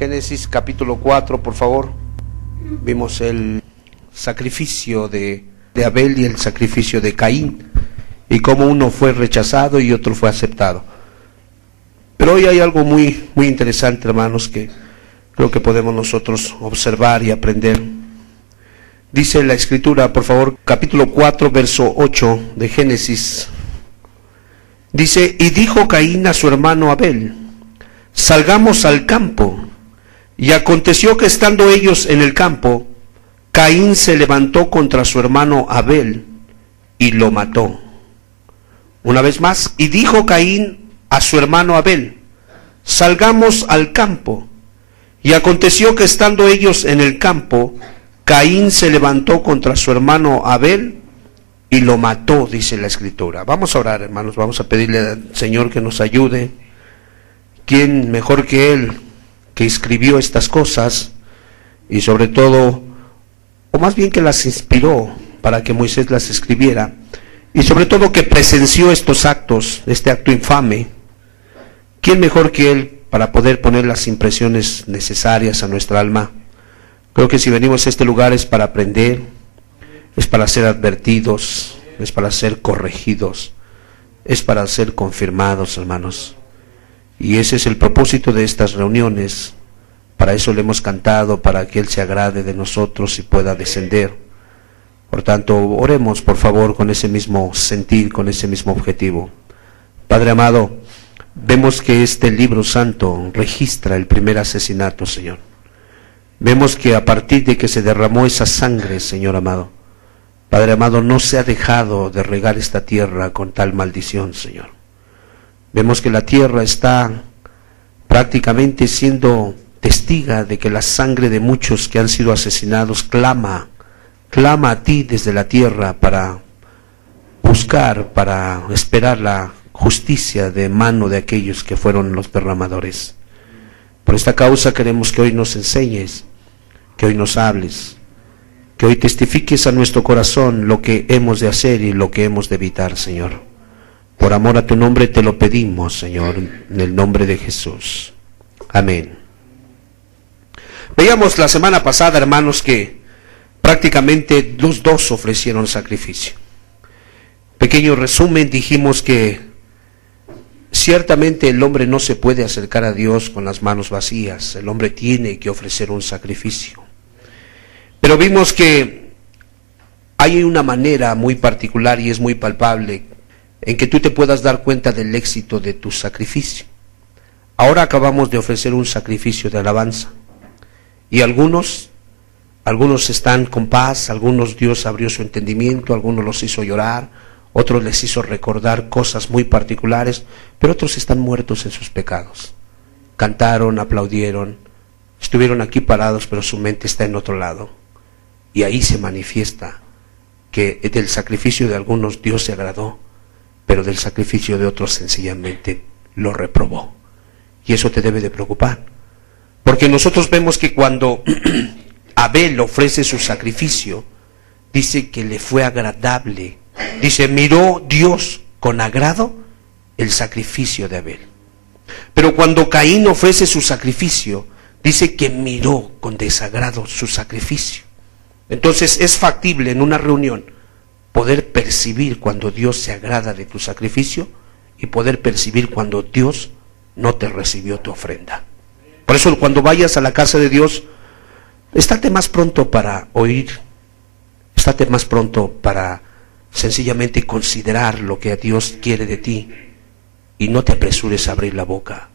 Génesis capítulo 4, por favor. Vimos el sacrificio de Abel y el sacrificio de Caín, y cómo uno fue rechazado y otro fue aceptado. Pero hoy hay algo muy interesante, hermanos, que creo que podemos nosotros observar y aprender. Dice la Escritura, por favor, capítulo 4, verso 8 de Génesis. Dice: y dijo Caín a su hermano Abel: salgamos al campo. Y aconteció que estando ellos en el campo, Caín se levantó contra su hermano Abel y lo mató. Una vez más, y dijo Caín a su hermano Abel: salgamos al campo. Y aconteció que estando ellos en el campo, Caín se levantó contra su hermano Abel y lo mató, dice la Escritura. Vamos a orar, hermanos, vamos a pedirle al Señor que nos ayude. ¿Quién mejor que Él, que escribió estas cosas, y sobre todo, o más bien que las inspiró para que Moisés las escribiera, y sobre todo que presenció estos actos, este acto infame? ¿Quién mejor que Él para poder poner las impresiones necesarias a nuestra alma? Creo que si venimos a este lugar es para aprender, es para ser advertidos, es para ser corregidos, es para ser confirmados, hermanos. Y ese es el propósito de estas reuniones. Para eso le hemos cantado, para que Él se agrade de nosotros y pueda descender. Por tanto, oremos, por favor, con ese mismo sentir, con ese mismo objetivo. Padre amado, vemos que este libro santo registra el primer asesinato, Señor. Vemos que a partir de que se derramó esa sangre, Señor amado, Padre amado, no se ha dejado de regar esta tierra con tal maldición, Señor. Vemos que la tierra está prácticamente siendo testiga de que la sangre de muchos que han sido asesinados clama a ti desde la tierra para buscar, para esperar la justicia de mano de aquellos que fueron los derramadores. Por esta causa queremos que hoy nos enseñes, que hoy nos hables, que hoy testifiques a nuestro corazón lo que hemos de hacer y lo que hemos de evitar, Señor. Por amor a tu nombre te lo pedimos, Señor, en el nombre de Jesús. Amén. Veíamos la semana pasada, hermanos, que prácticamente los dos ofrecieron sacrificio. Pequeño resumen, dijimos que ciertamente el hombre no se puede acercar a Dios con las manos vacías. El hombre tiene que ofrecer un sacrificio. Pero vimos que hay una manera muy particular y es muy palpable en que tú te puedas dar cuenta del éxito de tu sacrificio. Ahora acabamos de ofrecer un sacrificio de alabanza. Y algunos están con paz, algunos Dios abrió su entendimiento, algunos los hizo llorar, otros les hizo recordar cosas muy particulares, pero otros están muertos en sus pecados. Cantaron, aplaudieron, estuvieron aquí parados, pero su mente está en otro lado. Y ahí se manifiesta que del sacrificio de algunos Dios se agradó, pero del sacrificio de otros sencillamente lo reprobó. Y eso te debe de preocupar, porque nosotros vemos que cuando Abel ofrece su sacrificio, dice que le fue agradable. Dice, miró Dios con agrado el sacrificio de Abel. Pero cuando Caín ofrece su sacrificio, dice que miró con desagrado su sacrificio. Entonces es factible en una reunión poder percibir cuando Dios se agrada de tu sacrificio y poder percibir cuando Dios no te recibió tu ofrenda. Por eso cuando vayas a la casa de Dios, estate más pronto para oír, estate más pronto para sencillamente considerar lo que Dios quiere de ti y no te apresures a abrir la boca.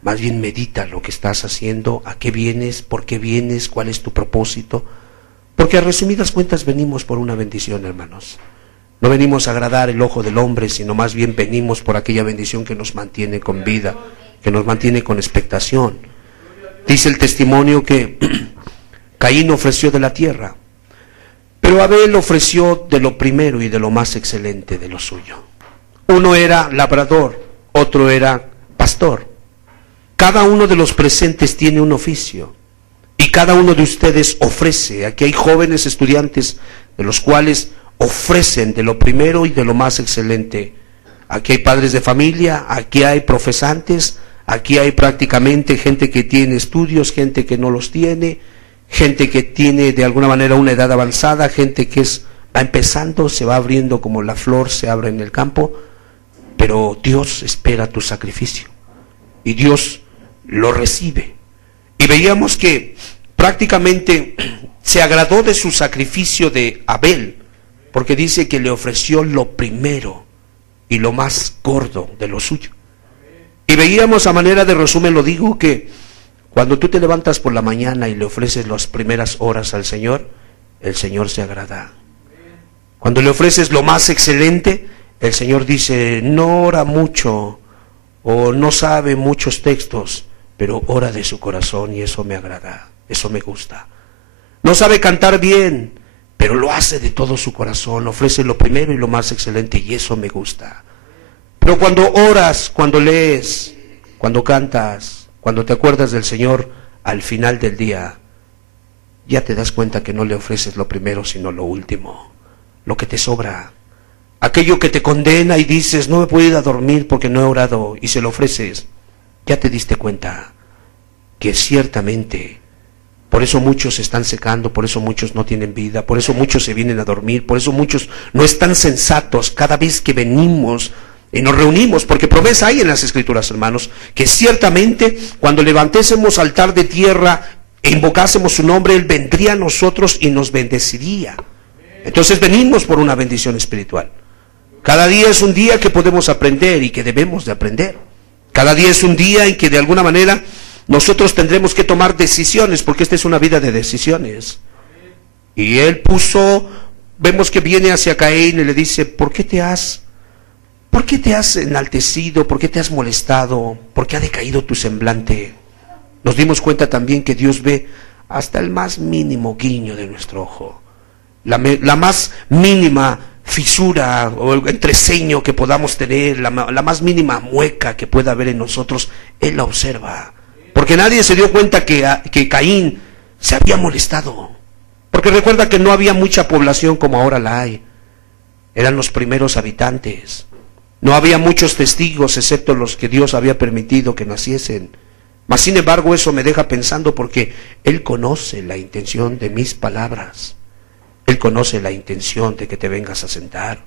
Más bien medita lo que estás haciendo, a qué vienes, por qué vienes, cuál es tu propósito. Porque a resumidas cuentas venimos por una bendición, hermanos. No venimos a agradar el ojo del hombre, sino más bien venimos por aquella bendición que nos mantiene con vida, que nos mantiene con expectación. Dice el testimonio que Caín ofreció de la tierra, pero Abel ofreció de lo primero y de lo más excelente de lo suyo. Uno era labrador, otro era pastor. Cada uno de los presentes tiene un oficio. Y cada uno de ustedes ofrece. Aquí hay jóvenes estudiantes de los cuales ofrecen de lo primero y de lo más excelente. Aquí hay padres de familia, aquí hay profesantes, Aquí hay prácticamente gente que tiene estudios, gente que no los tiene, gente que tiene de alguna manera una edad avanzada, gente que va empezando, se va abriendo como la flor se abre en el campo, pero Dios espera tu sacrificio y Dios lo recibe. Y veíamos que prácticamente se agradó de su sacrificio de Abel, porque dice que le ofreció lo primero y lo más gordo de lo suyo. Y veíamos, a manera de resumen lo digo, que cuando tú te levantas por la mañana y le ofreces las primeras horas al Señor, el Señor se agrada. Cuando le ofreces lo más excelente, el Señor dice, no ora mucho o no sabe muchos textos, pero ora de su corazón y eso me agrada, eso me gusta. No sabe cantar bien, pero lo hace de todo su corazón, ofrece lo primero y lo más excelente y eso me gusta. Pero cuando oras, cuando lees, cuando cantas, cuando te acuerdas del Señor, al final del día, ya te das cuenta que no le ofreces lo primero, sino lo último, lo que te sobra. Aquello que te condena y dices, no me puedo ir a dormir porque no he orado, y se lo ofreces, ya te diste cuenta que ciertamente, por eso muchos se están secando, por eso muchos no tienen vida, por eso muchos se vienen a dormir, por eso muchos no están sensatos cada vez que venimos y nos reunimos, porque promesa hay en las Escrituras, hermanos, que ciertamente cuando levantésemos altar de tierra e invocásemos su nombre, Él vendría a nosotros y nos bendeciría. Entonces venimos por una bendición espiritual. Cada día es un día que podemos aprender y que debemos de aprender. Cada día es un día en que de alguna manera nosotros tendremos que tomar decisiones, porque esta es una vida de decisiones. Y Él vemos que viene hacia Caín y le dice, ¿por qué te has enaltecido? ¿Por qué te has molestado? ¿Por qué ha decaído tu semblante? Nos dimos cuenta también que Dios ve hasta el más mínimo guiño de nuestro ojo. La más mínima fisura o entreceño que podamos tener, la más mínima mueca que pueda haber en nosotros, Él la observa. Porque nadie se dio cuenta que Caín se había molestado. Porque recuerda que no había mucha población como ahora la hay. Eran los primeros habitantes. No había muchos testigos excepto los que Dios había permitido que naciesen. Mas sin embargo eso me deja pensando, porque Él conoce la intención de mis palabras. Él conoce la intención de que te vengas a sentar.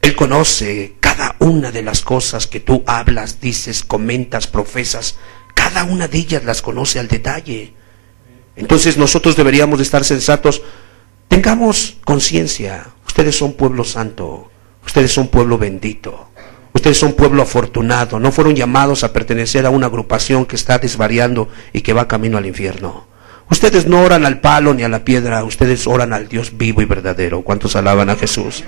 Él conoce cada una de las cosas que tú hablas, dices, comentas, profesas. Cada una de ellas las conoce al detalle. Entonces nosotros deberíamos de estar sensatos. Tengamos conciencia. Ustedes son pueblo santo. Ustedes son pueblo bendito. Ustedes son pueblo afortunado. No fueron llamados a pertenecer a una agrupación que está desvariando y que va camino al infierno. Ustedes no oran al palo ni a la piedra. Ustedes oran al Dios vivo y verdadero. ¿Cuántos alaban a Jesús?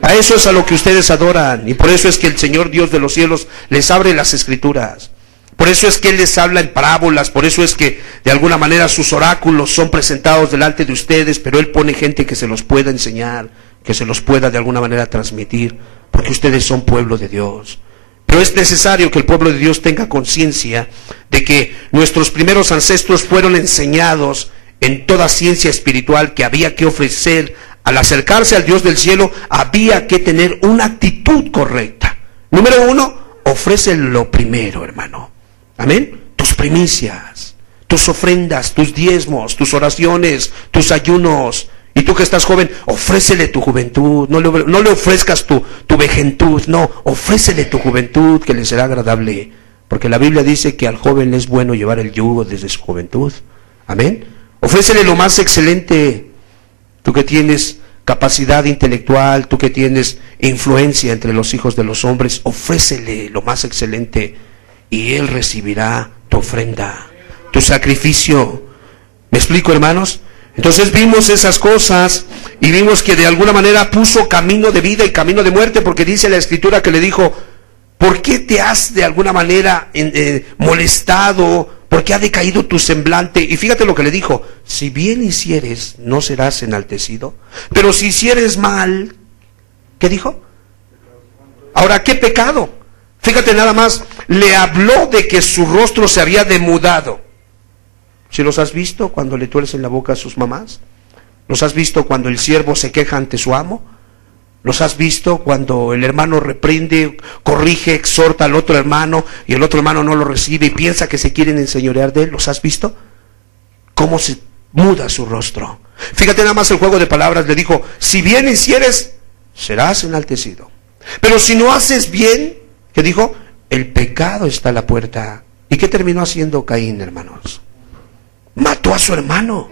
A eso es a lo que ustedes adoran. Y por eso es que el Señor Dios de los cielos les abre las Escrituras. Por eso es que Él les habla en parábolas. Por eso es que de alguna manera sus oráculos son presentados delante de ustedes. Pero Él pone gente que se los pueda enseñar, que se los pueda de alguna manera transmitir, porque ustedes son pueblo de Dios. Pero es necesario que el pueblo de Dios tenga conciencia de que nuestros primeros ancestros fueron enseñados en toda ciencia espiritual que había que ofrecer. Al acercarse al Dios del cielo había que tener una actitud correcta. Número 1, ofrece lo primero, hermano. Amén. Tus primicias, tus ofrendas, tus diezmos, tus oraciones, tus ayunos. Y tú que estás joven, ofrécele tu juventud. No le ofrezcas tu vejentud. No, ofrécele tu juventud, que le será agradable. Porque la Biblia dice que al joven le es bueno llevar el yugo desde su juventud. Amén. Ofrécele lo más excelente. Tú que tienes capacidad intelectual, tú que tienes influencia entre los hijos de los hombres, ofrécele lo más excelente y Él recibirá tu ofrenda, tu sacrificio. ¿Me explico, hermanos? Entonces vimos esas cosas y vimos que de alguna manera puso camino de vida y camino de muerte, porque dice la Escritura que le dijo, ¿por qué te has de alguna manera molestado? ¿Por qué ha decaído tu semblante? Y fíjate lo que le dijo, si bien hicieres, no serás enaltecido, pero si hicieres mal, ¿qué dijo? Ahora, ¿qué pecado? Fíjate nada más, le habló de que su rostro se había demudado. ¿Si los has visto cuando le tuercen la boca a sus mamás? ¿Los has visto cuando el siervo se queja ante su amo? ¿Los has visto cuando el hermano reprende, corrige, exhorta al otro hermano y el otro hermano no lo recibe y piensa que se quieren enseñorear de él? ¿Los has visto? ¿Cómo se muda su rostro? Fíjate nada más el juego de palabras. Le dijo, si bien hicieres, serás enaltecido. Pero si no haces bien, ¿qué dijo? El pecado está a la puerta. ¿Y qué terminó haciendo Caín, hermanos? Mató a su hermano.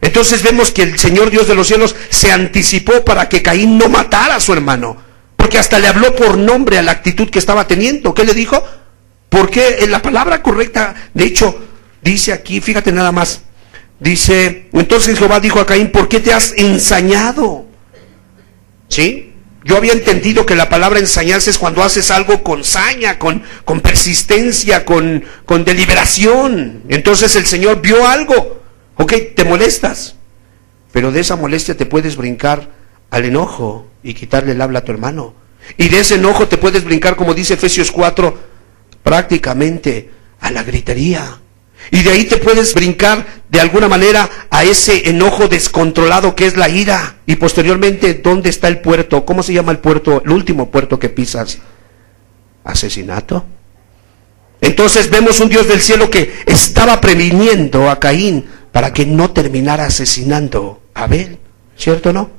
Entonces vemos que el Señor Dios de los cielos se anticipó para que Caín no matara a su hermano, porque hasta le habló por nombre a la actitud que estaba teniendo. ¿Qué le dijo? Porque en la palabra correcta, de hecho, dice aquí, fíjate nada más, dice, entonces Jehová dijo a Caín, ¿por qué te has ensañado? ¿Sí? Yo había entendido que la palabra ensañarse es cuando haces algo con saña, con persistencia, con deliberación. Entonces el Señor vio algo. Ok, te molestas, pero de esa molestia te puedes brincar al enojo y quitarle el habla a tu hermano. Y de ese enojo te puedes brincar, como dice Efesios 4, prácticamente a la gritería. Y de ahí te puedes brincar de alguna manera a ese enojo descontrolado que es la ira. Y posteriormente, ¿dónde está el puerto? ¿Cómo se llama el puerto? El último puerto que pisas. Asesinato. Entonces vemos un Dios del cielo que estaba previniendo a Caín para que no terminara asesinando a Abel, ¿cierto o no?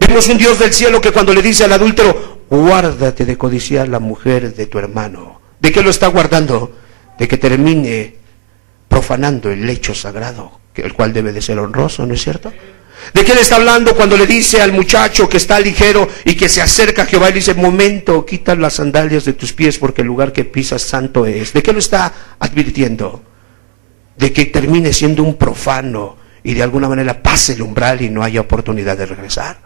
Vemos un Dios del cielo que cuando le dice al adúltero, guárdate de codiciar la mujer de tu hermano. ¿De qué lo está guardando? De que termine profanando el lecho sagrado, el cual debe de ser honroso, ¿no es cierto? ¿De qué le está hablando cuando le dice al muchacho que está ligero y que se acerca a Jehová y le dice, momento, quita las sandalias de tus pies porque el lugar que pisas santo es? ¿De qué lo está advirtiendo? De que termine siendo un profano y de alguna manera pase el umbral y no haya oportunidad de regresar.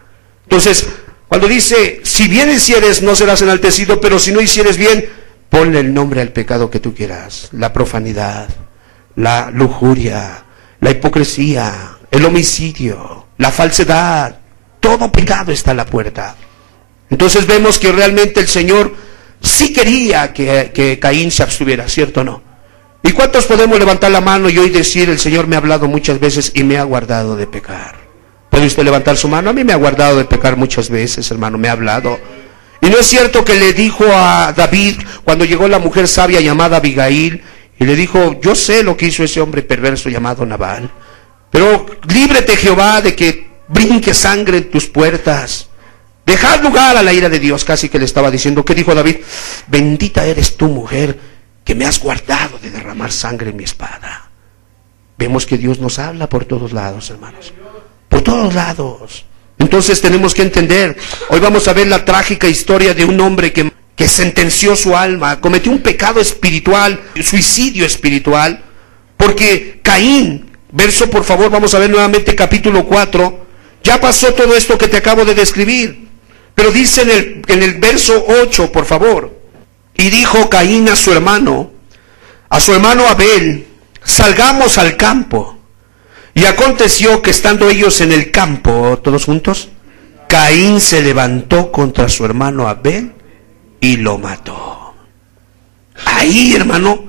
Entonces, cuando dice, si bien hicieres no serás enaltecido, pero si no hicieres bien, ponle el nombre al pecado que tú quieras, la profanidad, la lujuria, la hipocresía, el homicidio, la falsedad, todo pecado está a la puerta. Entonces vemos que realmente el Señor sí quería que Caín se abstuviera, ¿cierto o no? ¿Y cuántos podemos levantar la mano y hoy decir, el Señor me ha hablado muchas veces y me ha guardado de pecar? ¿Puede usted levantar su mano? A mí me ha guardado de pecar muchas veces, hermano, me ha hablado. Y no es cierto que le dijo a David, cuando llegó la mujer sabia llamada Abigail, y le dijo, yo sé lo que hizo ese hombre perverso llamado Nabal, pero líbrete Jehová de que brinque sangre en tus puertas. Dejad lugar a la ira de Dios, casi que le estaba diciendo. ¿Qué dijo David? Bendita eres tú, mujer, que me has guardado de derramar sangre en mi espada. Vemos que Dios nos habla por todos lados, hermanos. Por todos lados. Entonces tenemos que entender. Hoy vamos a ver la trágica historia de un hombre que sentenció su alma, cometió un pecado espiritual, suicidio espiritual, porque Caín, verso por favor, vamos a ver nuevamente capítulo 4, ya pasó todo esto que te acabo de describir, pero dice en el verso 8, por favor, y dijo Caín a su hermano Abel, salgamos al campo. Y aconteció que estando ellos en el campo, todos juntos, Caín se levantó contra su hermano Abel y lo mató. Ahí, hermano,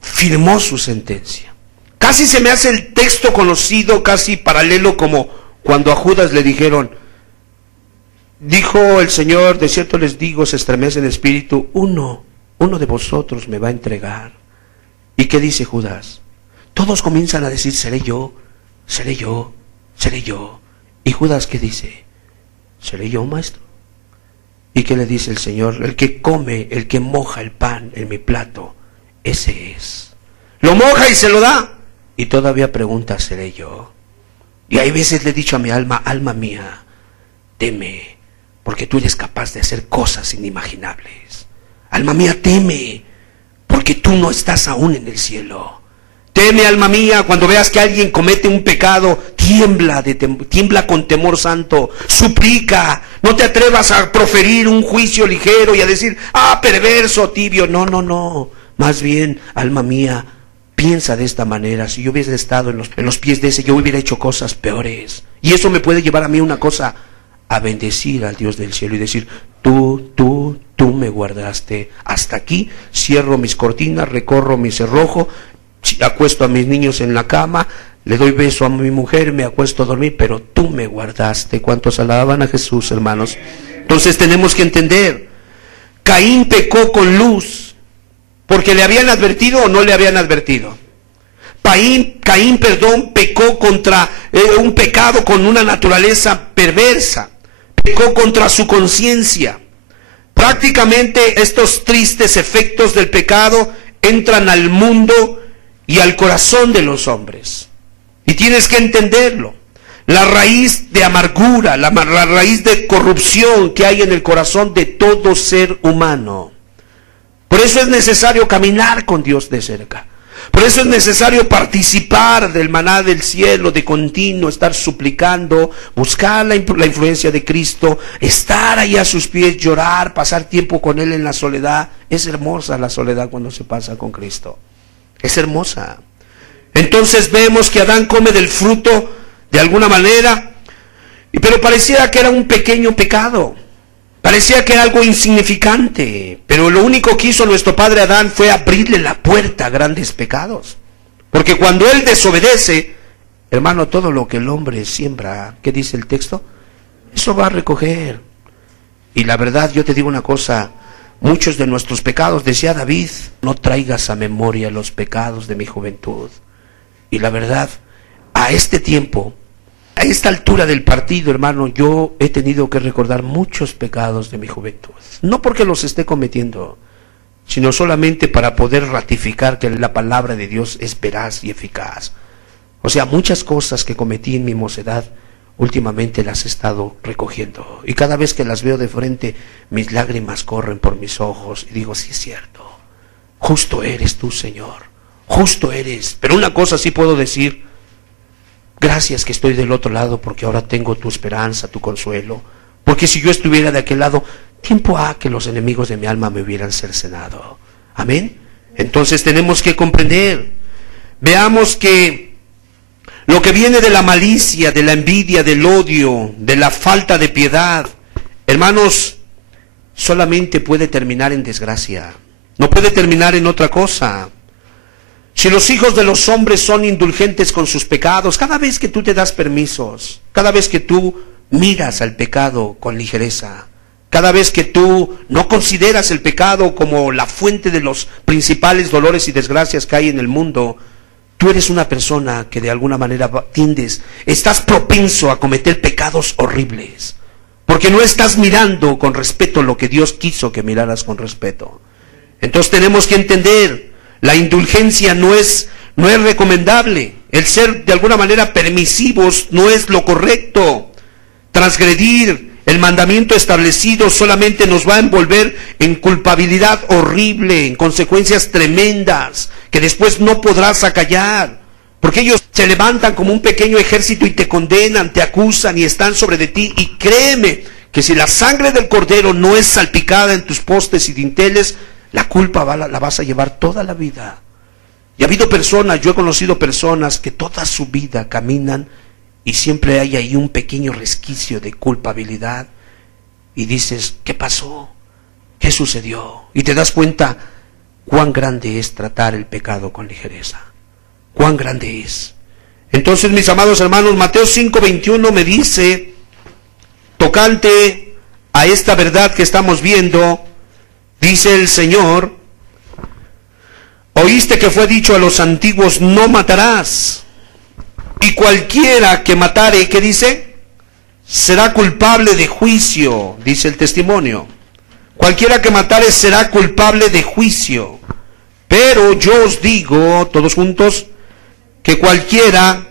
firmó su sentencia. Casi se me hace el texto conocido, casi paralelo, como cuando a Judas le dijeron, dijo el Señor, de cierto les digo, se estremece el espíritu, uno de vosotros me va a entregar. ¿Y qué dice Judas? Todos comienzan a decir, seré yo, seré yo, seré yo. ¿Y Judas qué dice? ¿Seré yo, maestro? ¿Y qué le dice el Señor? El que come, el que moja el pan en mi plato, ese es. Lo moja y se lo da. Y todavía pregunta, ¿seré yo? Y hay veces le he dicho a mi alma, alma mía, teme, porque tú eres capaz de hacer cosas inimaginables. Alma mía, teme, porque tú no estás aún en el cielo. Teme, alma mía, cuando veas que alguien comete un pecado, tiembla con temor santo, suplica, no te atrevas a proferir un juicio ligero y a decir, perverso, tibio, no, más bien, alma mía, piensa de esta manera, si yo hubiese estado en los pies de ese, yo hubiera hecho cosas peores, y eso me puede llevar a mí una cosa, a bendecir al Dios del cielo y decir, tú me guardaste, hasta aquí, cierro mis cortinas, recorro mi cerrojo, acuesto a mis niños en la cama, le doy beso a mi mujer, me acuesto a dormir, pero tú me guardaste. ¿Cuántos alaban a Jesús, hermanos? Entonces tenemos que entender, Caín pecó con luz, porque le habían advertido o no le habían advertido. Caín, pecó contra un pecado con una naturaleza perversa, pecó contra su conciencia. Prácticamente estos tristes efectos del pecado entran al mundo y al corazón de los hombres. Y tienes que entenderlo. La raíz de amargura, la raíz de corrupción que hay en el corazón de todo ser humano. Por eso es necesario caminar con Dios de cerca. Por eso es necesario participar del maná del cielo de continuo, estar suplicando, buscar la influencia de Cristo, estar ahí a sus pies, llorar, pasar tiempo con Él en la soledad. Es hermosa la soledad cuando se pasa con Cristo. Es hermosa. Entonces vemos que Adán come del fruto de alguna manera, pero parecía que era un pequeño pecado. Parecía que era algo insignificante, pero lo único que hizo nuestro padre Adán fue abrirle la puerta a grandes pecados. Porque cuando él desobedece, hermano, todo lo que el hombre siembra, ¿qué dice el texto? Eso va a recoger. Y la verdad, yo te digo una cosa, muchos de nuestros pecados, decía David, no traigas a memoria los pecados de mi juventud. Y la verdad, a este tiempo, a esta altura del partido, hermano, yo he tenido que recordar muchos pecados de mi juventud. No porque los esté cometiendo, sino solamente para poder ratificar que la palabra de Dios es veraz y eficaz. O sea, muchas cosas que cometí en mi mocedad, últimamente las he estado recogiendo. Y cada vez que las veo de frente, mis lágrimas corren por mis ojos y digo, sí es cierto, justo eres tú, Señor, justo eres. Pero una cosa sí puedo decir, gracias que estoy del otro lado, porque ahora tengo tu esperanza, tu consuelo. Porque si yo estuviera de aquel lado, tiempo ha que los enemigos de mi alma me hubieran cercenado. Amén. Entonces tenemos que comprender. Veamos que lo que viene de la malicia, de la envidia, del odio, de la falta de piedad, hermanos, solamente puede terminar en desgracia. No puede terminar en otra cosa. Si los hijos de los hombres son indulgentes con sus pecados, cada vez que tú te das permisos, cada vez que tú miras al pecado con ligereza, cada vez que tú no consideras el pecado como la fuente de los principales dolores y desgracias que hay en el mundo, tú eres una persona que de alguna manera estás propenso a cometer pecados horribles, porque no estás mirando con respeto lo que Dios quiso que miraras con respeto. Entonces tenemos que entender, la indulgencia no es recomendable. El ser de alguna manera permisivos no es lo correcto. Transgredir el mandamiento establecido solamente nos va a envolver en culpabilidad horrible, en consecuencias tremendas, que después no podrás acallar. Porque ellos se levantan como un pequeño ejército y te condenan, te acusan y están sobre de ti. Y créeme que si la sangre del cordero no es salpicada en tus postes y dinteles, la culpa la vas a llevar toda la vida. Y ha habido personas, yo he conocido personas que toda su vida caminan y siempre hay ahí un pequeño resquicio de culpabilidad. Y dices, ¿qué pasó? ¿Qué sucedió? Y te das cuenta cuán grande es tratar el pecado con ligereza. Cuán grande es. Entonces, mis amados hermanos, Mateo 5:21 me dice, tocante a esta verdad que estamos viendo, dice el Señor, oíste que fue dicho a los antiguos, no matarás. Y cualquiera que matare, ¿qué dice? Será culpable de juicio, dice el testimonio. Cualquiera que matare será culpable de juicio. Pero yo os digo, todos juntos, que cualquiera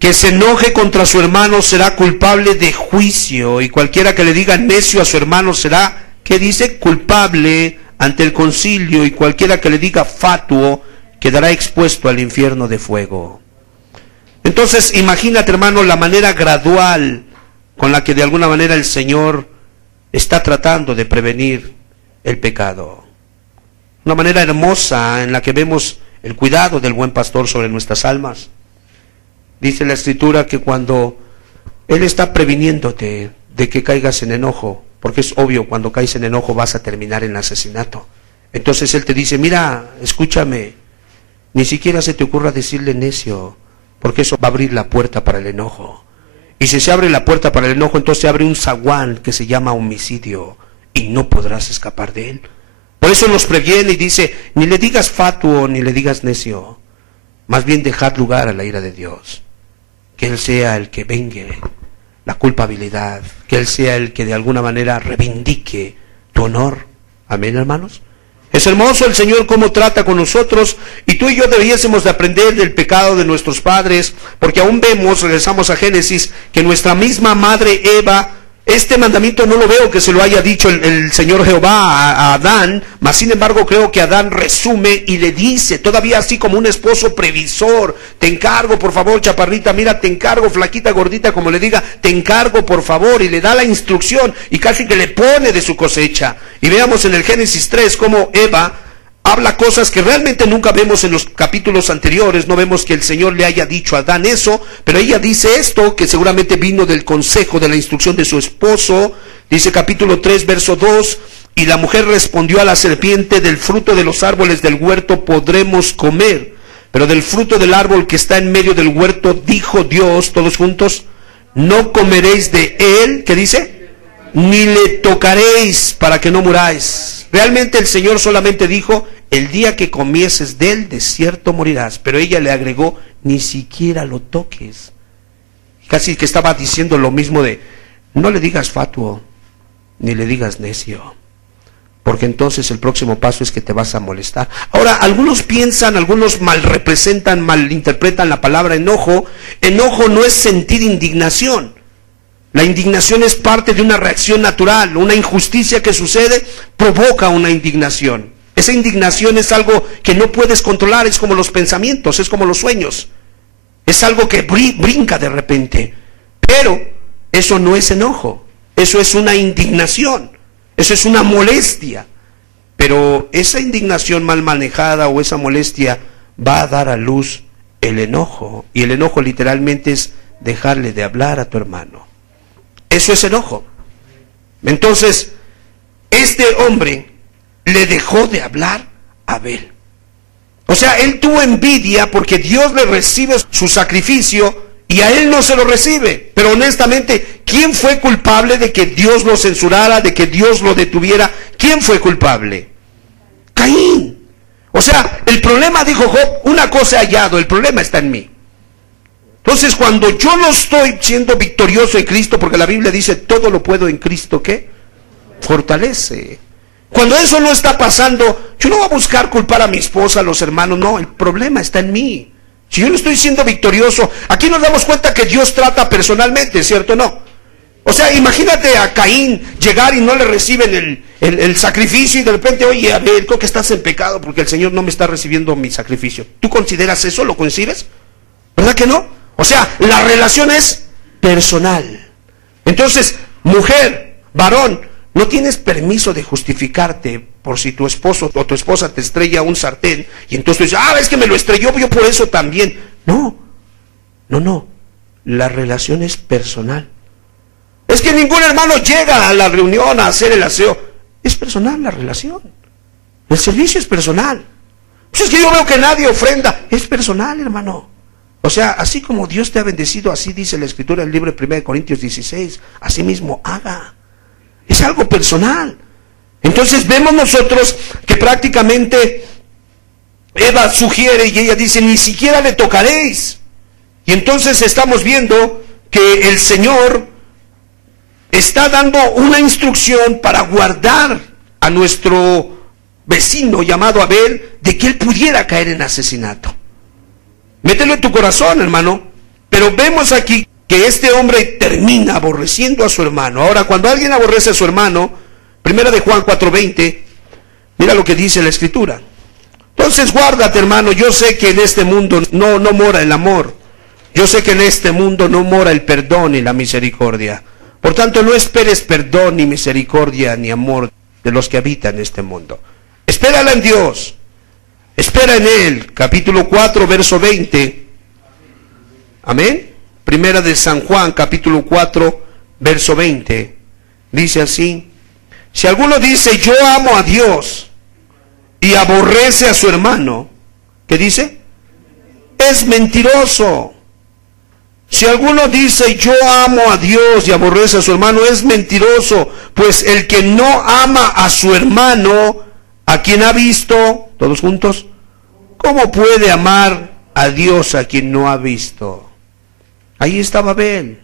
que se enoje contra su hermano será culpable de juicio. Y cualquiera que le diga necio a su hermano será, ¿qué dice? Culpable ante el concilio, y cualquiera que le diga fatuo quedará expuesto al infierno de fuego. Entonces, imagínate, hermano, la manera gradual con la que de alguna manera el Señor está tratando de prevenir el pecado. Una manera hermosa en la que vemos el cuidado del buen pastor sobre nuestras almas. Dice la Escritura que cuando Él está previniéndote de que caigas en enojo, porque es obvio, cuando caes en enojo vas a terminar en asesinato. Entonces Él te dice, mira, escúchame, ni siquiera se te ocurra decirle necio, porque eso va a abrir la puerta para el enojo. Y si se abre la puerta para el enojo, entonces se abre un zaguán que se llama homicidio, y no podrás escapar de él. Por eso nos previene y dice, ni le digas fatuo, ni le digas necio, más bien dejad lugar a la ira de Dios. Que Él sea el que vengue la culpabilidad, que Él sea el que de alguna manera reivindique tu honor. Amén, hermanos. Es hermoso el Señor cómo trata con nosotros, y tú y yo debiésemos de aprender del pecado de nuestros padres, porque aún vemos, regresamos a Génesis, que nuestra misma madre Eva, este mandamiento no lo veo que se lo haya dicho el Señor Jehová a Adán, mas sin embargo creo que Adán resume y le dice, todavía así como un esposo previsor, te encargo por favor, chaparrita, mira, te encargo, flaquita, gordita, como le diga, te encargo por favor, y le da la instrucción y casi que le pone de su cosecha. Y veamos en el Génesis 3 cómo Eva habla cosas que realmente nunca vemos en los capítulos anteriores. No vemos que el Señor le haya dicho a Adán eso, pero ella dice esto, que seguramente vino del consejo, de la instrucción de su esposo. Dice capítulo 3, verso 2, y la mujer respondió a la serpiente, del fruto de los árboles del huerto podremos comer, pero del fruto del árbol que está en medio del huerto, dijo Dios, todos juntos, no comeréis de él, ¿qué dice? Ni le tocaréis para que no muráis. Realmente el Señor solamente dijo, el día que comieses de él, de cierto morirás. Pero ella le agregó, ni siquiera lo toques. Casi que estaba diciendo lo mismo de, no le digas fatuo, ni le digas necio, porque entonces el próximo paso es que te vas a molestar. Ahora, algunos piensan, algunos malinterpretan la palabra enojo. Enojo no es sentir indignación. La indignación es parte de una reacción natural. Una injusticia que sucede provoca una indignación. Esa indignación es algo que no puedes controlar, es como los pensamientos, es como los sueños. Es algo que brinca de repente. Pero eso no es enojo, eso es una indignación, eso es una molestia. Pero esa indignación mal manejada o esa molestia va a dar a luz el enojo. Y el enojo literalmente es dejarle de hablar a tu hermano. Eso es enojo. Entonces, este hombre le dejó de hablar a Abel. O sea, él tuvo envidia porque Dios le recibe su sacrificio y a él no se lo recibe. Pero honestamente, ¿quién fue culpable de que Dios lo censurara, de que Dios lo detuviera? ¿Quién fue culpable? Caín. O sea, el problema, dijo Job, una cosa he hallado, el problema está en mí. Entonces, cuando yo no estoy siendo victorioso en Cristo, porque la Biblia dice, todo lo puedo en Cristo, ¿qué? Fortalece. Cuando eso no está pasando, yo no voy a buscar culpar a mi esposa, a los hermanos, no, el problema está en mí. Si yo no estoy siendo victorioso, aquí nos damos cuenta que Dios trata personalmente, ¿cierto o no? O sea, imagínate a Caín llegar y no le reciben el sacrificio y de repente, oye, a ver, creo que estás en pecado porque el Señor no me está recibiendo mi sacrificio. ¿Tú consideras eso? ¿Lo concibes? ¿Verdad que no? O sea, la relación es personal. Entonces, mujer, varón, no tienes permiso de justificarte por si tu esposo o tu esposa te estrella un sartén y entonces dices, es que me lo estrelló, yo por eso también. No. La relación es personal. Es que ningún hermano llega a la reunión a hacer el aseo. Es personal la relación. El servicio es personal. Pues es que yo veo que nadie ofrenda. Es personal, hermano. O sea, así como Dios te ha bendecido, así dice la Escritura en el libro de 1 Corintios 16, así mismo haga. Es algo personal. Entonces vemos nosotros que prácticamente Eva sugiere y ella dice, ni siquiera le tocaréis. Y entonces estamos viendo que el Señor está dando una instrucción para guardar a nuestro vecino llamado Abel de que él pudiera caer en asesinato. Mételo en tu corazón, hermano. Pero vemos aquí que este hombre termina aborreciendo a su hermano. Ahora, cuando alguien aborrece a su hermano, 1 de Juan 4:20, mira lo que dice la Escritura. Entonces guárdate, hermano, yo sé que en este mundo no mora el amor. Yo sé que en este mundo no mora el perdón y la misericordia. Por tanto, no esperes perdón, ni misericordia, ni amor de los que habitan en este mundo. Espérala en Dios. Espera en Él. Capítulo 4, verso 20. Amén. Primera de San Juan, capítulo 4, verso 20. Dice así. Si alguno dice, yo amo a Dios, y aborrece a su hermano, ¿qué dice? Es mentiroso. Si alguno dice yo amo a Dios y aborrece a su hermano, es mentiroso, pues el que no ama a su hermano, a quien ha visto, todos juntos, ¿cómo puede amar a Dios a quien no ha visto? Ahí estaba Abel.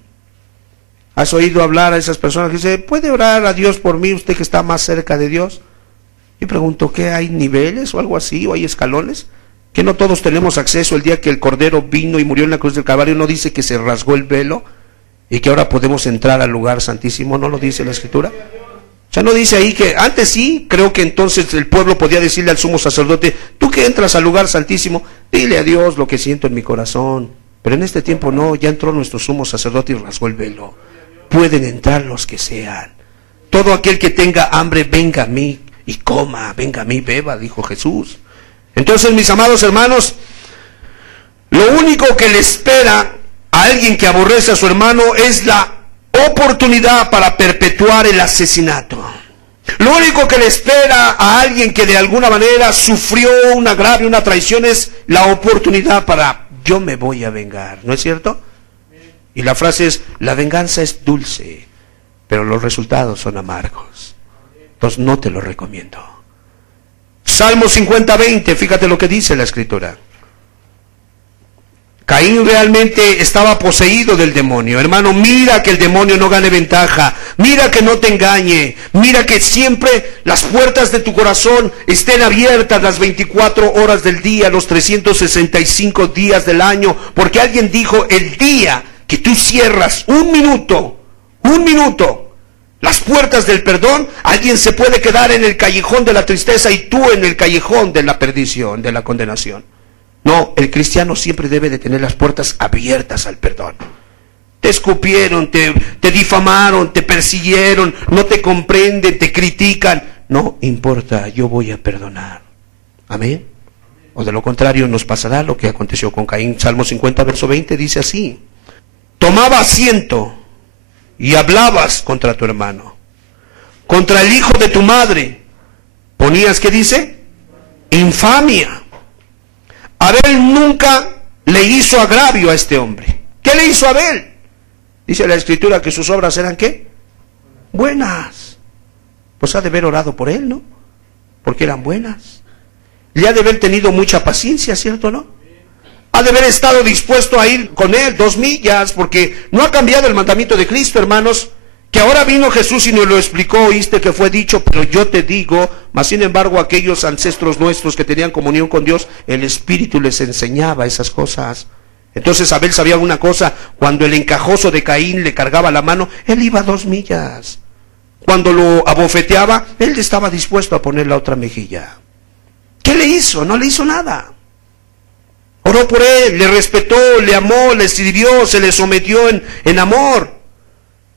¿Has oído hablar a esas personas que dicen, ¿puede orar a Dios por mí, usted que está más cerca de Dios? Y pregunto, ¿qué hay niveles o algo así, o hay escalones? Que no todos tenemos acceso. El día que el Cordero vino y murió en la cruz del Calvario, ¿no dice que se rasgó el velo y que ahora podemos entrar al lugar santísimo? ¿No lo dice la Escritura? O sea, no dice ahí que, antes sí, creo que entonces el pueblo podía decirle al sumo sacerdote, tú que entras al lugar santísimo, dile a Dios lo que siento en mi corazón. Pero en este tiempo no, ya entró nuestro sumo sacerdote y rasgó el velo. Pueden entrar los que sean. Todo aquel que tenga hambre, venga a mí y coma, venga a mí, beba, dijo Jesús. Entonces, mis amados hermanos, lo único que le espera a alguien que aborrece a su hermano es la oportunidad para perpetuar el asesinato. Lo único que le espera a alguien que de alguna manera sufrió un agravio, una traición, es la oportunidad para yo me voy a vengar, ¿no es cierto? Y la frase es, la venganza es dulce, pero los resultados son amargos. Entonces no te lo recomiendo. Salmo 50:20, fíjate lo que dice la Escritura. Caín realmente estaba poseído del demonio. Hermano, mira que el demonio no gane ventaja. Mira que no te engañe. Mira que siempre las puertas de tu corazón estén abiertas las 24 horas del día, los 365 días del año. Porque alguien dijo, el día que tú cierras un minuto, las puertas del perdón, alguien se puede quedar en el callejón de la tristeza y tú en el callejón de la perdición, de la condenación. No, el cristiano siempre debe de tener las puertas abiertas al perdón. Te escupieron, te difamaron, te persiguieron, no te comprenden, te critican. No importa, yo voy a perdonar. Amén. O de lo contrario nos pasará lo que aconteció con Caín. Salmo 50:20 dice así. Tomaba asiento y hablabas contra tu hermano, contra el hijo de tu madre. Ponías, ¿qué dice? Infamia. Abel nunca le hizo agravio a este hombre. ¿Qué le hizo Abel? Dice la Escritura que sus obras eran ¿qué? Buenas. Pues ha de haber orado por él, ¿no? Porque eran buenas. Le ha de haber tenido mucha paciencia, ¿cierto, no? Ha de haber estado dispuesto a ir con él 2 millas, porque no ha cambiado el mandamiento de Cristo, hermanos, que ahora vino Jesús y nos lo explicó, oíste que fue dicho, pero yo te digo, mas sin embargo aquellos ancestros nuestros que tenían comunión con Dios, el Espíritu les enseñaba esas cosas. Entonces Abel sabía una cosa, cuando el encajoso de Caín le cargaba la mano, él iba 2 millas. Cuando lo abofeteaba, él estaba dispuesto a poner la otra mejilla. ¿Qué le hizo? No le hizo nada. Oró por él, le respetó, le amó, le sirvió, se le sometió en amor.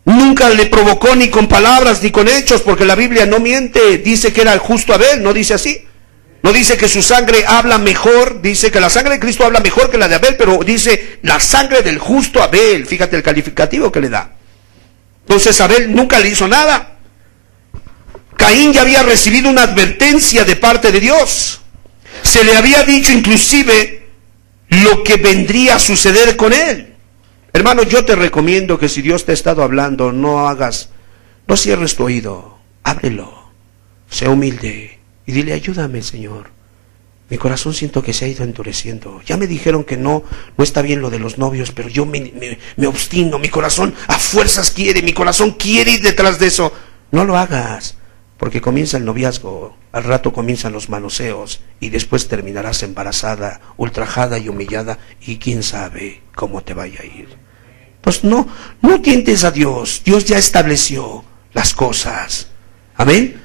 Nunca le provocó ni con palabras ni con hechos, porque la Biblia no miente. Dice que era el justo Abel, no dice así. No dice que su sangre habla mejor, dice que la sangre de Cristo habla mejor que la de Abel, pero dice la sangre del justo Abel. Fíjate el calificativo que le da. Entonces Abel nunca le hizo nada. Caín ya había recibido una advertencia de parte de Dios. Se le había dicho inclusive lo que vendría a suceder con él. Hermano, yo te recomiendo que si Dios te ha estado hablando, no cierres tu oído, ábrelo, sé humilde y dile, ayúdame, Señor. Mi corazón siento que se ha ido endureciendo. Ya me dijeron que no está bien lo de los novios, pero yo me obstino, mi corazón a fuerzas quiere, mi corazón quiere ir detrás de eso. No lo hagas, porque comienza el noviazgo, al rato comienzan los manoseos y después terminarás embarazada, ultrajada y humillada y quién sabe cómo te vaya a ir. Pues no tientes a Dios. Dios ya estableció las cosas. Amén.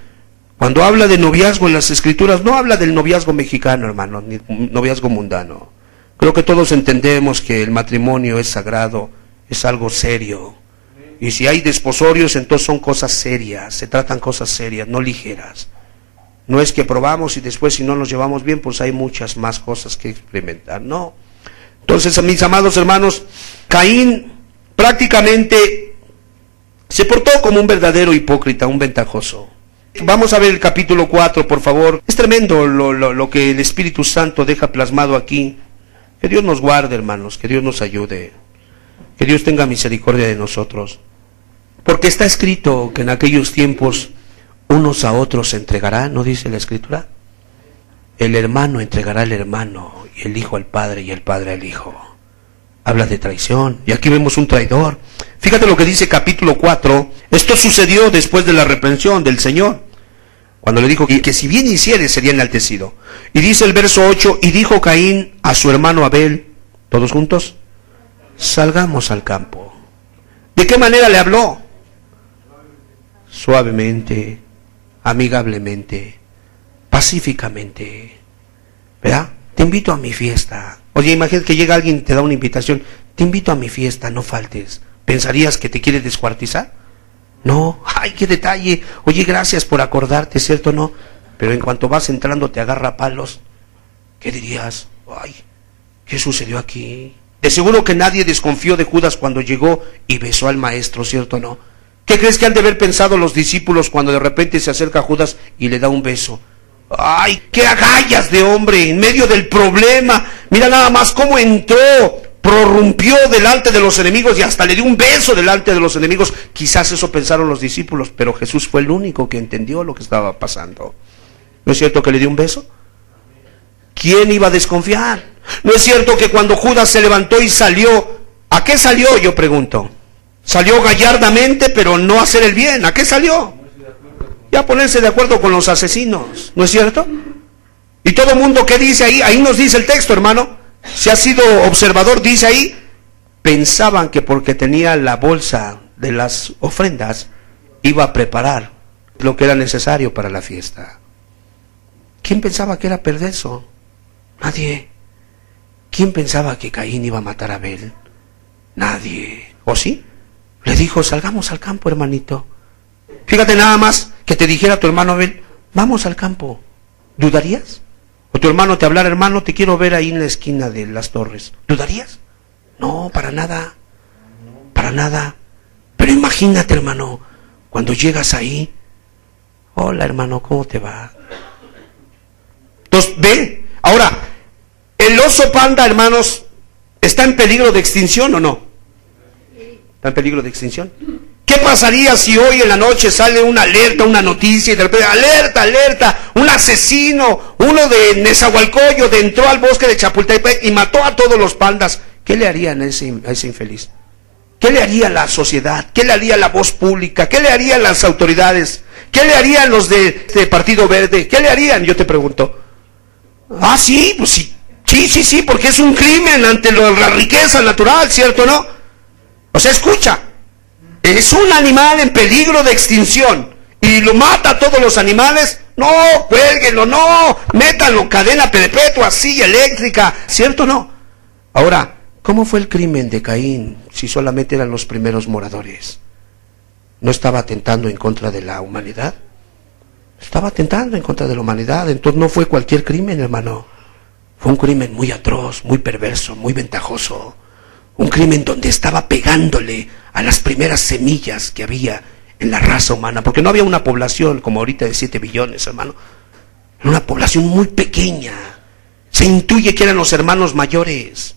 Cuando habla de noviazgo en las Escrituras, no habla del noviazgo mexicano, hermano, ni noviazgo mundano. Creo que todos entendemos que el matrimonio es sagrado, es algo serio. Y si hay desposorios, entonces son cosas serias, se tratan cosas serias, no ligeras. No es que probamos y después si no nos llevamos bien, pues hay muchas más cosas que experimentar, no. Entonces, mis amados hermanos, Caín prácticamente se portó como un verdadero hipócrita, un ventajoso. Vamos a ver el capítulo 4, por favor. Es tremendo lo que el Espíritu Santo deja plasmado aquí. Que Dios nos guarde, hermanos, que Dios nos ayude. Que Dios tenga misericordia de nosotros. Porque está escrito que en aquellos tiempos unos a otros se entregarán, ¿no dice la Escritura? El hermano entregará al hermano, y el hijo al padre, y el padre al hijo. Habla de traición, y aquí vemos un traidor. Fíjate lo que dice capítulo 4. Esto sucedió después de la reprensión del Señor, cuando le dijo que si bien hiciere sería enaltecido. Y dice el verso 8, y dijo Caín a su hermano Abel, todos juntos, salgamos al campo. ¿De qué manera le habló? Suavemente, amigablemente, pacíficamente. ¿Verdad? Te invito a mi fiesta. Oye, imagínate que llega alguien y te da una invitación. Te invito a mi fiesta, no faltes. ¿Pensarías que te quiere descuartizar? No. Ay, qué detalle. Oye, gracias por acordarte, ¿cierto o no? Pero en cuanto vas entrando te agarra a palos. ¿Qué dirías? Ay, ¿qué sucedió aquí? De seguro que nadie desconfió de Judas cuando llegó y besó al maestro, ¿cierto o no? ¿Qué crees que han de haber pensado los discípulos cuando de repente se acerca a Judas y le da un beso? ¡Ay, qué agallas de hombre en medio del problema! Mira nada más cómo entró, prorrumpió delante de los enemigos y hasta le dio un beso delante de los enemigos. Quizás eso pensaron los discípulos, pero Jesús fue el único que entendió lo que estaba pasando. ¿No es cierto que le dio un beso? ¿Quién iba a desconfiar? ¿No es cierto que cuando Judas se levantó y salió, ¿a qué salió? Yo pregunto. Salió gallardamente, pero no a hacer el bien. ¿A qué salió? Ya a ponerse de acuerdo con los asesinos, ¿no es cierto? Y todo mundo, ¿qué dice ahí? Ahí nos dice el texto, hermano. Si has sido observador, dice ahí, pensaban que porque tenía la bolsa de las ofrendas, iba a preparar lo que era necesario para la fiesta. ¿Quién pensaba que era perverso? Nadie. ¿Quién pensaba que Caín iba a matar a Abel? Nadie. ¿O sí? Le dijo, salgamos al campo, hermanito. Fíjate nada más que te dijera tu hermano Abel, vamos al campo. ¿Dudarías? O tu hermano te hablara, hermano, te quiero ver ahí en la esquina de las torres. ¿Dudarías? No, para nada. Para nada. Pero imagínate, hermano, cuando llegas ahí, hola, hermano, ¿cómo te va? Entonces, ve, ahora, ¿el oso panda, hermanos, está en peligro de extinción o no? ¿Está en peligro de extinción? ¿Qué pasaría si hoy en la noche sale una alerta, una noticia y de repente, alerta, alerta, un asesino, uno de Nezahualcóyotl entró al bosque de Chapultepec y mató a todos los pandas? ¿Qué le harían a ese infeliz? ¿Qué le haría la sociedad? ¿Qué le haría la voz pública? ¿Qué le harían las autoridades? ¿Qué le harían los de Partido Verde? ¿Qué le harían? Yo te pregunto. Ah, sí, pues sí, sí, porque es un crimen ante la riqueza natural, ¿cierto o no? O sea, escucha. Es un animal en peligro de extinción y lo mata a todos los animales. No, cuélguenlo, no, métanlo, cadena perpetua, silla eléctrica, ¿cierto o no? Ahora, ¿cómo fue el crimen de Caín si solamente eran los primeros moradores? ¿No estaba atentando en contra de la humanidad? Estaba atentando en contra de la humanidad, entonces no fue cualquier crimen, hermano. Fue un crimen muy atroz, muy perverso, muy ventajoso. Un crimen donde estaba pegándole a las primeras semillas que había en la raza humana, porque no había una población como ahorita de 7 billones, hermano. Era una población muy pequeña. Se intuye que eran los hermanos mayores.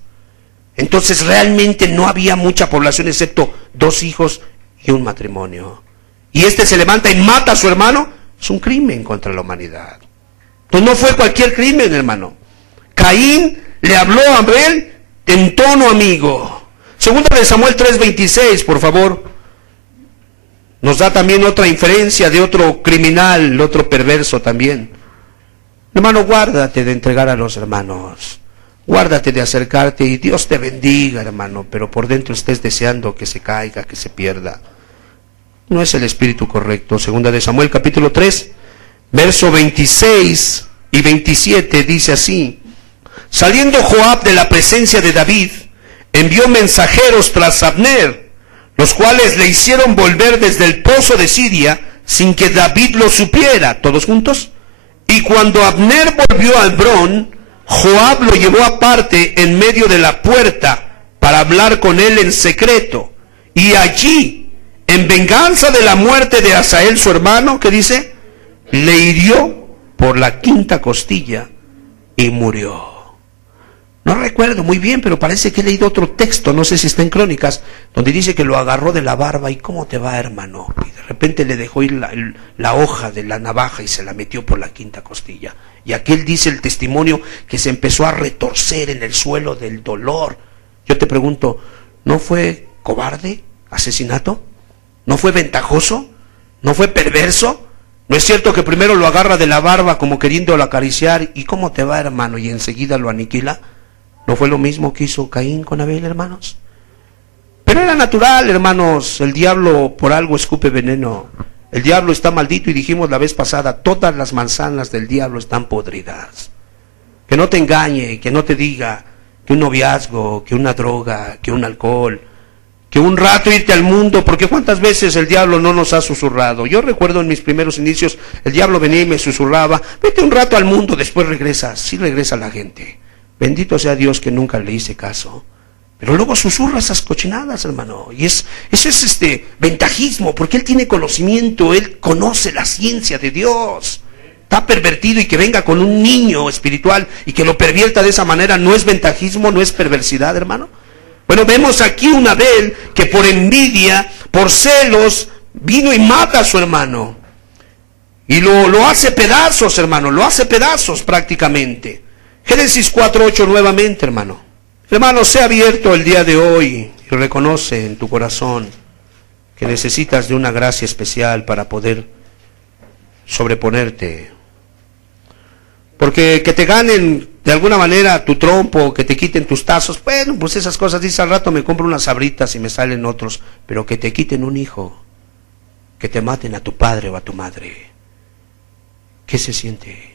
Entonces realmente no había mucha población excepto 2 hijos y un matrimonio. Y este se levanta y mata a su hermano. Es un crimen contra la humanidad. Entonces no fue cualquier crimen, hermano. Caín le habló a Abel en tono amigo. Segunda de Samuel 3:26, por favor. Nos da también otra inferencia de otro criminal, otro perverso también. Hermano, guárdate de entregar a los hermanos. Guárdate de acercarte y Dios te bendiga, hermano, pero por dentro estés deseando que se caiga, que se pierda. No es el espíritu correcto. Segunda de Samuel capítulo 3, verso 26 y 27 dice así: saliendo Joab de la presencia de David, envió mensajeros tras Abner, los cuales le hicieron volver desde el pozo de Siria sin que David lo supiera. ¿Todos juntos? Y cuando Abner volvió a Hebrón, Joab lo llevó aparte en medio de la puerta para hablar con él en secreto. Y allí, en venganza de la muerte de Asael su hermano, ¿qué dice? Le hirió por la 5ª costilla y murió. No recuerdo muy bien, pero parece que he leído otro texto, no sé si está en Crónicas, donde dice que lo agarró de la barba. ¿Y cómo te va, hermano? Y de repente le dejó ir la hoja de la navaja y se la metió por la quinta costilla. Y aquel dice el testimonio que se empezó a retorcer en el suelo del dolor. Yo te pregunto, ¿no fue cobarde? ¿Asesinato? ¿No fue ventajoso? ¿No fue perverso? ¿No es cierto que primero lo agarra de la barba como queriéndolo acariciar? ¿Y cómo te va, hermano? Y enseguida lo aniquila. ¿No fue lo mismo que hizo Caín con Abel, hermanos? Pero era natural, hermanos. El diablo por algo escupe veneno. El diablo está maldito y dijimos la vez pasada, todas las manzanas del diablo están podridas. Que no te engañe, que no te diga que un noviazgo, que una droga, que un alcohol, que un rato irte al mundo, porque cuántas veces el diablo no nos ha susurrado. Yo recuerdo en mis primeros inicios, el diablo venía y me susurraba, vete un rato al mundo, después regresas. Sí regresa la gente. Bendito sea Dios que nunca le hice caso. Pero luego susurra esas cochinadas, hermano. Y eso es ventajismo, porque él tiene conocimiento, él conoce la ciencia de Dios. Está pervertido, y que venga con un niño espiritual y que lo pervierta de esa manera, ¿no es ventajismo, no es perversidad, hermano? Bueno, vemos aquí un Abel que por envidia, por celos, vino y mata a su hermano. Y lo hace pedazos, hermano, lo hace pedazos prácticamente. Génesis 4:8 nuevamente, hermano. Hermano, sea abierto el día de hoy y reconoce en tu corazón que necesitas de una gracia especial para poder sobreponerte. Porque que te ganen de alguna manera tu trompo, que te quiten tus tazos, bueno, pues esas cosas, dice al rato me compro unas sabritas y me salen otros, pero que te quiten un hijo, que te maten a tu padre o a tu madre, ¿qué se siente?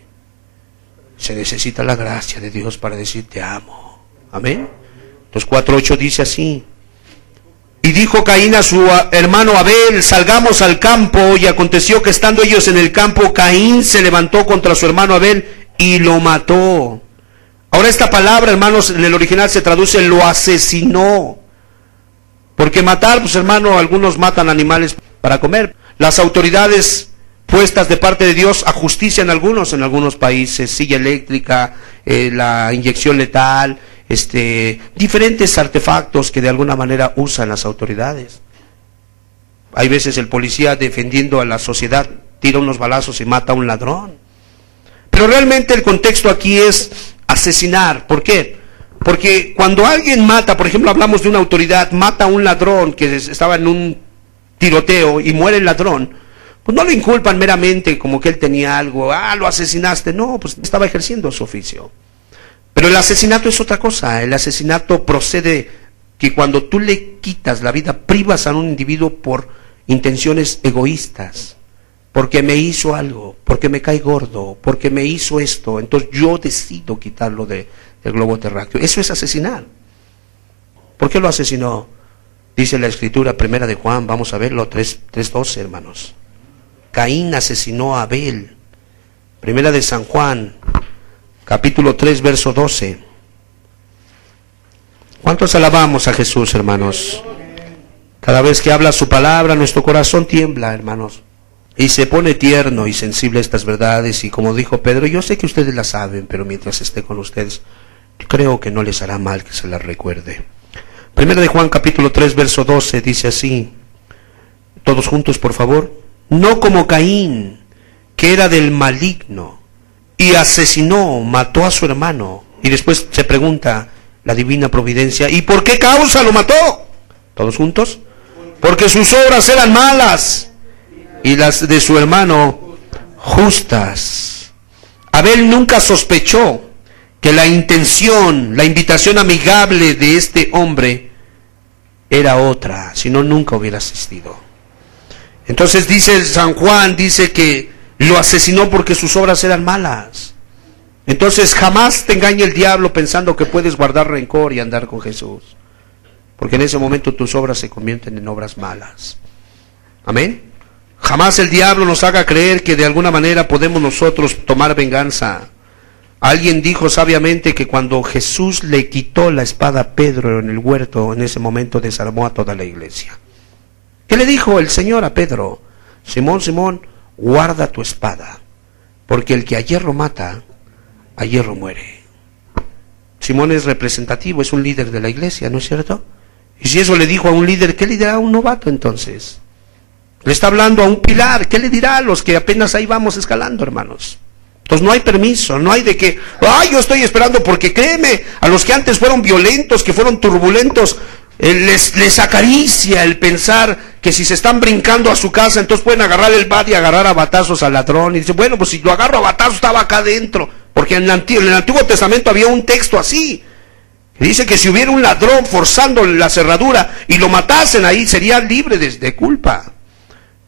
Se necesita la gracia de Dios para decir te amo. Amén. Entonces 4:8 dice así. Y dijo Caín a su hermano Abel, salgamos al campo. Y aconteció que estando ellos en el campo, Caín se levantó contra su hermano Abel y lo mató. Ahora esta palabra, hermanos, en el original se traduce lo asesinó. Porque matar, pues hermano, algunos matan animales para comer. Las autoridades puestas de parte de Dios ajustician en algunos países, silla eléctrica, la inyección letal, diferentes artefactos que de alguna manera usan las autoridades. Hay veces el policía defendiendo a la sociedad tira unos balazos y mata a un ladrón. Pero realmente el contexto aquí es asesinar. ¿Por qué? Porque cuando alguien mata, por ejemplo, hablamos de una autoridad, mata a un ladrón que estaba en un tiroteo y muere el ladrón, pues no lo inculpan meramente como que él tenía algo, lo asesinaste, no, pues estaba ejerciendo su oficio. Pero el asesinato es otra cosa. El asesinato procede que cuando tú le quitas la vida, privas a un individuo por intenciones egoístas, porque me hizo algo, porque me cae gordo, porque me hizo esto, entonces yo decido quitarlo del globo terráqueo. Eso es asesinar. ¿Por qué lo asesinó? Dice la escritura primera de Juan, vamos a verlo, 3:12, hermanos. Caín asesinó a Abel. Primera de San Juan, capítulo 3, verso 12. ¿Cuántos alabamos a Jesús, hermanos? Cada vez que habla su palabra, nuestro corazón tiembla, hermanos. Y se pone tierno y sensible a estas verdades. Y como dijo Pedro, yo sé que ustedes las saben, pero mientras esté con ustedes, creo que no les hará mal que se las recuerde. Primera de Juan, capítulo 3, verso 12, dice así. Todos juntos, por favor. No como Caín, que era del maligno, y asesinó, mató a su hermano. Y después se pregunta la divina providencia, ¿y por qué causa lo mató? Todos juntos. Porque sus obras eran malas y las de su hermano justas. Abel nunca sospechó que la intención, la invitación amigable de este hombre era otra, si no nunca hubiera asistido. Entonces dice San Juan, dice que lo asesinó porque sus obras eran malas. Entonces jamás te engañe el diablo pensando que puedes guardar rencor y andar con Jesús, porque en ese momento tus obras se convierten en obras malas. Amén. Jamás el diablo nos haga creer que de alguna manera podemos nosotros tomar venganza. Alguien dijo sabiamente que cuando Jesús le quitó la espada a Pedro en el huerto, en ese momento desarmó a toda la iglesia. ¿Qué le dijo el Señor a Pedro? Simón, Simón, guarda tu espada, porque el que a hierro mata, a hierro muere. Simón es representativo, es un líder de la iglesia, ¿no es cierto? Y si eso le dijo a un líder, ¿qué le dirá a un novato entonces? Le está hablando a un pilar, ¿qué le dirá a los que apenas ahí vamos escalando, hermanos? Entonces no hay permiso, no hay de que, yo estoy esperando, porque créeme, a los que antes fueron violentos, que fueron turbulentos, les acaricia el pensar que si se están brincando a su casa, entonces pueden agarrar el bat y agarrar a batazos al ladrón. Y dice, bueno, pues si lo agarro a batazos estaba acá adentro. Porque en el Antiguo Testamento había un texto así. Que dice que si hubiera un ladrón forzando la cerradura y lo matasen ahí, sería libre de culpa.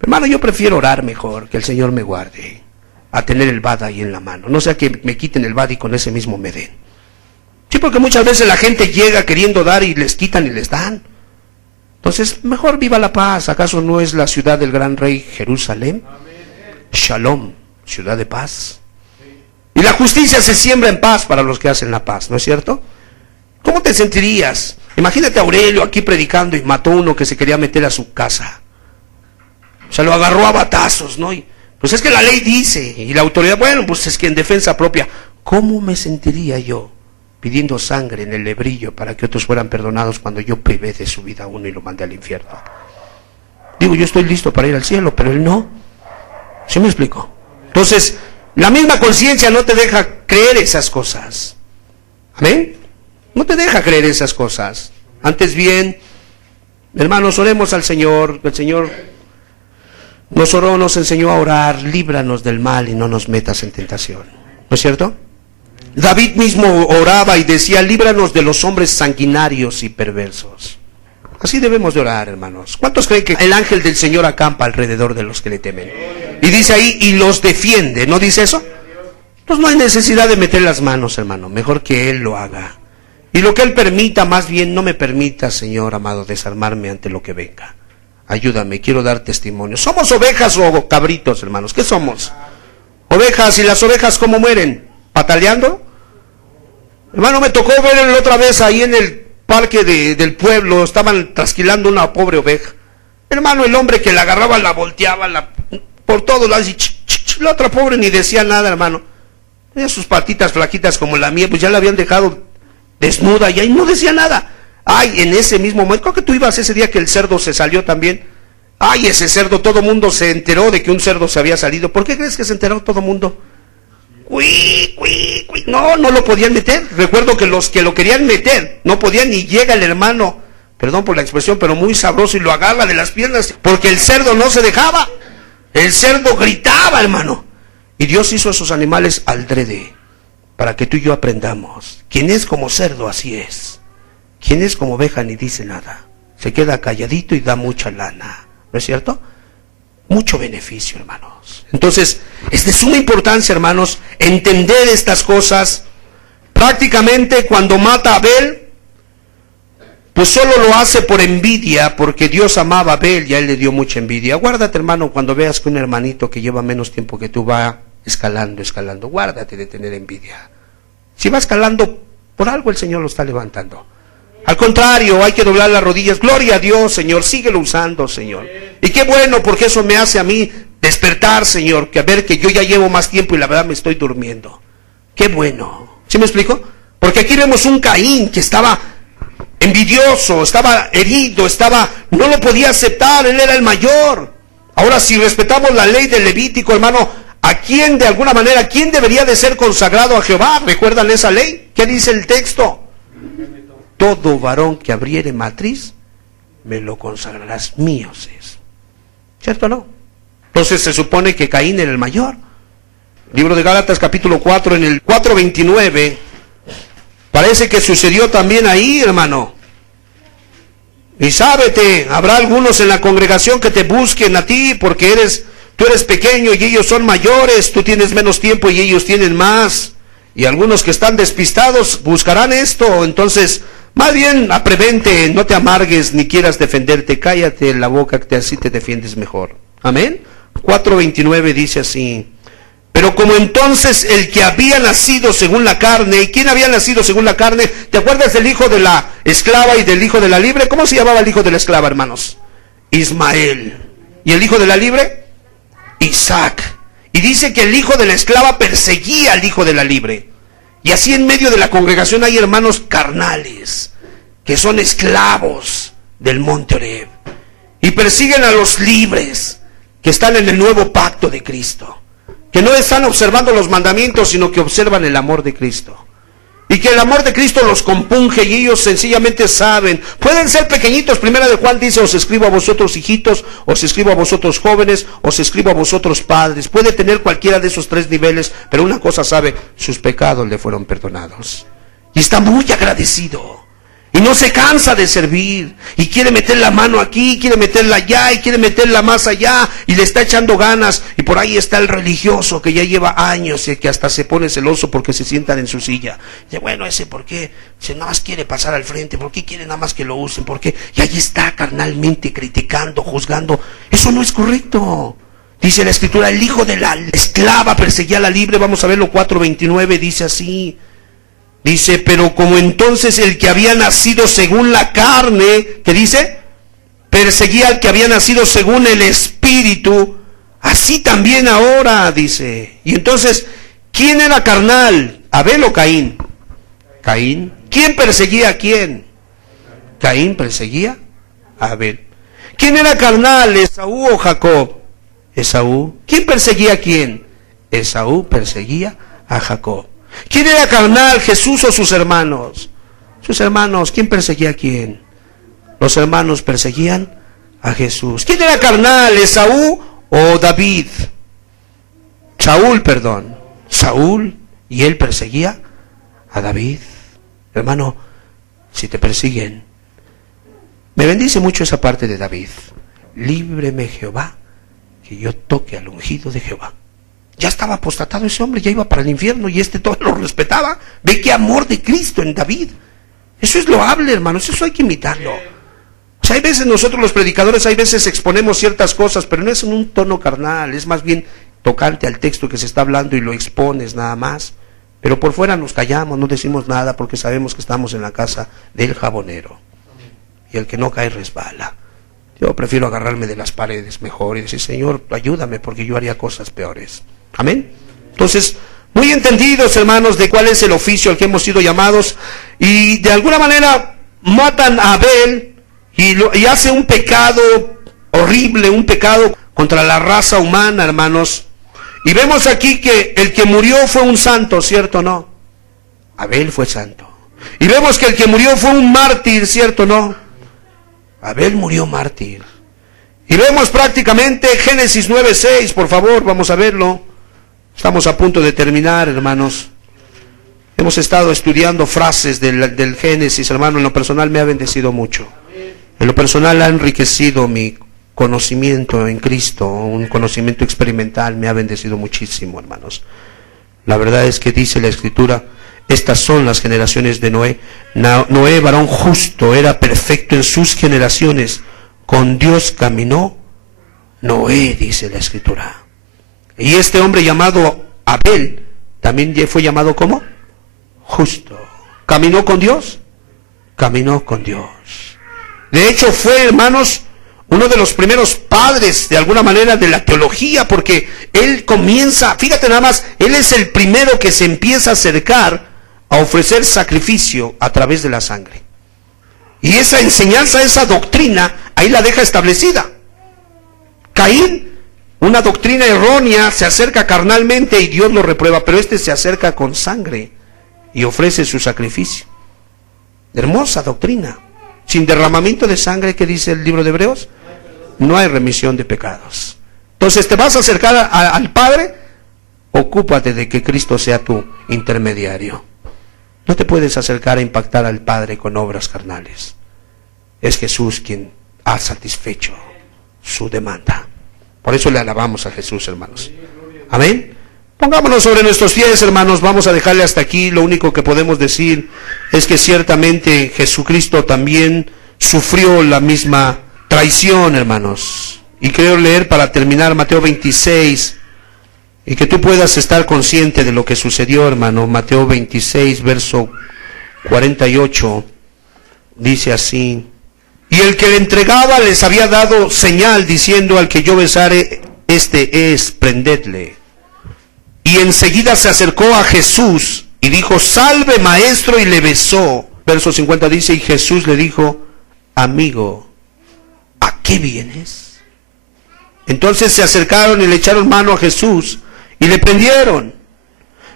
Hermano, yo prefiero orar mejor, que el Señor me guarde, a tener el bat ahí en la mano. No sea que me quiten el bat y con ese mismo me den. Sí, porque muchas veces la gente llega queriendo dar y les quitan y les dan. Entonces, mejor viva la paz. ¿Acaso no es la ciudad del gran rey Jerusalén? Shalom, ciudad de paz. Y la justicia se siembra en paz para los que hacen la paz, ¿no es cierto? ¿Cómo te sentirías? Imagínate a Aurelio aquí predicando y mató a uno que se quería meter a su casa. O sea, lo agarró a batazos, ¿no? Y, pues es que la ley dice, y la autoridad, bueno, pues es que en defensa propia. ¿Cómo me sentiría yo pidiendo sangre en el lebrillo para que otros fueran perdonados cuando yo privé de su vida a uno y lo mandé al infierno? Digo, yo estoy listo para ir al cielo, pero él no. ¿Sí me explico? Entonces, la misma conciencia no te deja creer esas cosas. ¿Amén? No te deja creer esas cosas. Antes bien, hermanos, oremos al Señor. El Señor nos oró, nos enseñó a orar, líbranos del mal y no nos metas en tentación. ¿No es cierto? David mismo oraba y decía, líbranos de los hombres sanguinarios y perversos. Así debemos de orar, hermanos. ¿Cuántos creen que el ángel del Señor acampa alrededor de los que le temen? Y dice ahí, y los defiende, ¿no dice eso? Pues no hay necesidad de meter las manos, hermano. Mejor que Él lo haga. Y lo que Él permita, más bien no me permita, Señor amado, desarmarme ante lo que venga. Ayúdame, quiero dar testimonio. ¿Somos ovejas o cabritos, hermanos? ¿Qué somos? Ovejas. ¿Y las ovejas cómo mueren? ¿Pataleando? Hermano, me tocó ver la otra vez ahí en el parque del pueblo, estaban trasquilando una pobre oveja. Hermano, el hombre que la agarraba, la volteaba, por todos lados, y la otra pobre ni decía nada, hermano. Tenía sus patitas flaquitas como la mía, pues ya la habían dejado desnuda y ahí no decía nada. Ay, en ese mismo momento, creo que tú ibas ese día que el cerdo se salió también. Ay, ese cerdo, todo mundo se enteró de que un cerdo se había salido. ¿Por qué crees que se enteró todo mundo? No lo podían meter. Recuerdo que los que lo querían meter no podían, y llega el hermano, perdón por la expresión, pero muy sabroso, y lo agarra de las piernas, porque el cerdo no se dejaba. El cerdo gritaba, hermano. Y Dios hizo esos animales aldrede, para que tú y yo aprendamos. Quien es como cerdo, así es. Quien es como oveja, ni dice nada. Se queda calladito y da mucha lana. ¿No es cierto? Mucho beneficio, hermanos. Entonces, es de suma importancia, hermanos, entender estas cosas. Prácticamente cuando mata a Abel, pues solo lo hace por envidia, porque Dios amaba a Abel y a él le dio mucha envidia. Guárdate, hermano, cuando veas que un hermanito que lleva menos tiempo que tú va escalando, guárdate de tener envidia. Si va escalando, por algo el Señor lo está levantando. Al contrario, hay que doblar las rodillas. Gloria a Dios, Señor, síguelo usando, Señor. Y qué bueno, porque eso me hace a mí despertar, Señor, que a ver que yo ya llevo más tiempo y la verdad me estoy durmiendo. Qué bueno. ¿Sí me explico? Porque aquí vemos un Caín que estaba envidioso, estaba herido, no lo podía aceptar, él era el mayor. Ahora, si respetamos la ley del Levítico, hermano, ¿a quién de alguna manera, quién debería de ser consagrado a Jehová? ¿Recuerdan esa ley? ¿Qué dice el texto? Todo varón que abriere matriz, me lo consagrarás, míos es. ¿Cierto o no? Entonces se supone que Caín era el mayor. Libro de Gálatas capítulo 4, en el 4:29, parece que sucedió también ahí, hermano. Y sábete, habrá algunos en la congregación que te busquen a ti, porque tú eres pequeño y ellos son mayores, tú tienes menos tiempo y ellos tienen más. Y algunos que están despistados buscarán esto. Entonces, más bien, prevente, no te amargues ni quieras defenderte, cállate en la boca, que así te defiendes mejor. Amén. 4:29 dice así: pero como entonces el que había nacido según la carne, ¿y quién había nacido según la carne? ¿Te acuerdas del hijo de la esclava y del hijo de la libre? ¿Cómo se llamaba el hijo de la esclava, hermanos? Ismael. ¿Y el hijo de la libre? Isaac. Y dice que el hijo de la esclava perseguía al hijo de la libre. Y así en medio de la congregación hay hermanos carnales, que son esclavos del monte Oreb, y persiguen a los libres, que están en el nuevo pacto de Cristo, que no están observando los mandamientos, sino que observan el amor de Cristo. Y que el amor de Cristo los compunge y ellos sencillamente saben. Pueden ser pequeñitos. Primera de Juan dice: os escribo a vosotros hijitos, os escribo a vosotros jóvenes, os escribo a vosotros padres. Puede tener cualquiera de esos tres niveles, pero una cosa sabe: sus pecados le fueron perdonados. Y está muy agradecido. Y no se cansa de servir. Y quiere meter la mano aquí, quiere meterla allá, y quiere meterla más allá. Y le está echando ganas. Y por ahí está el religioso que ya lleva años y que hasta se pone celoso porque se sientan en su silla. Dice: bueno, ese ¿por qué? Se nada más quiere pasar al frente. ¿Por qué quiere nada más que lo usen? ¿Por qué? Y ahí está carnalmente criticando, juzgando. Eso no es correcto. Dice la Escritura: el hijo de la esclava perseguía a la libre. Vamos a verlo, 4:29, dice así. Dice: pero como entonces el que había nacido según la carne, ¿qué dice? Perseguía al que había nacido según el Espíritu, así también ahora, dice. Y entonces, ¿quién era carnal? ¿Abel o Caín? Caín. ¿Quién perseguía a quién? Caín perseguía a Abel. ¿Quién era carnal? ¿Esaú o Jacob? Esaú. ¿Quién perseguía a quién? Esaú perseguía a Jacob. ¿Quién era carnal, Jesús o sus hermanos? Sus hermanos. ¿Quién perseguía a quién? Los hermanos perseguían a Jesús. ¿Quién era carnal, Esaú o David? Saúl, perdón. Saúl, y él perseguía a David. Hermano, si te persiguen, me bendice mucho esa parte de David. Líbreme, Jehová, que yo toque al ungido de Jehová. Ya estaba apostatado ese hombre, ya iba para el infierno, y todo lo respetaba. Ve qué amor de Cristo en David. Eso es loable, hermanos, eso hay que imitarlo. O sea, hay veces nosotros los predicadores, hay veces exponemos ciertas cosas, pero no es en un tono carnal, es más bien tocante al texto que se está hablando y lo expones nada más. Pero por fuera nos callamos, no decimos nada, porque sabemos que estamos en la casa del jabonero. Y el que no cae resbala. Yo prefiero agarrarme de las paredes mejor y decir: Señor, ayúdame, porque yo haría cosas peores. Amén. Entonces, muy entendidos, hermanos, de cuál es el oficio al que hemos sido llamados, y de alguna manera matan a Abel y hace un pecado horrible, un pecado contra la raza humana, hermanos. Y vemos aquí que el que murió fue un santo, ¿cierto o no? Abel fue santo. Y vemos que el que murió fue un mártir, ¿cierto o no? Abel murió mártir. Y vemos prácticamente Génesis 9:6, por favor, vamos a verlo. Estamos a punto de terminar, hermanos. Hemos estado estudiando frases del Génesis, hermano. En lo personal me ha bendecido mucho. En lo personal ha enriquecido mi conocimiento en Cristo, un conocimiento experimental, me ha bendecido muchísimo, hermanos. La verdad es que dice la Escritura: estas son las generaciones de Noé. Noé, varón justo, era perfecto en sus generaciones. Con Dios caminó Noé, dice la Escritura. Y este hombre llamado Abel también fue llamado ¿cómo? Justo. ¿Caminó con Dios? Caminó con Dios. De hecho fue, hermanos, uno de los primeros padres, de alguna manera, de la teología, porque él comienza, fíjate nada más, él es el primero que se empieza a acercar a ofrecer sacrificio a través de la sangre. Y esa enseñanza, esa doctrina, ahí la deja establecida. Caín, una doctrina errónea, se acerca carnalmente y Dios lo reprueba, pero este se acerca con sangre y ofrece su sacrificio. Hermosa doctrina. Sin derramamiento de sangre, ¿qué dice el libro de Hebreos? No hay remisión de pecados. Entonces, ¿te vas a acercar al Padre? Ocúpate de que Cristo sea tu intermediario. No te puedes acercar a impactar al Padre con obras carnales. Es Jesús quien ha satisfecho su demanda. Por eso le alabamos a Jesús, hermanos. Amén. Pongámonos sobre nuestros pies, hermanos. Vamos a dejarle hasta aquí. Lo único que podemos decir es que ciertamente Jesucristo también sufrió la misma traición, hermanos. Y quiero leer para terminar Mateo 26, y que tú puedas estar consciente de lo que sucedió, hermano. Mateo 26, verso 48, dice así: y el que le entregaba les había dado señal, diciendo: al que yo besare, este es, prendedle. Y enseguida se acercó a Jesús y dijo: salve, maestro, y le besó. Verso 50 dice: y Jesús le dijo: amigo, ¿a qué vienes? Entonces se acercaron y le echaron mano a Jesús y le prendieron.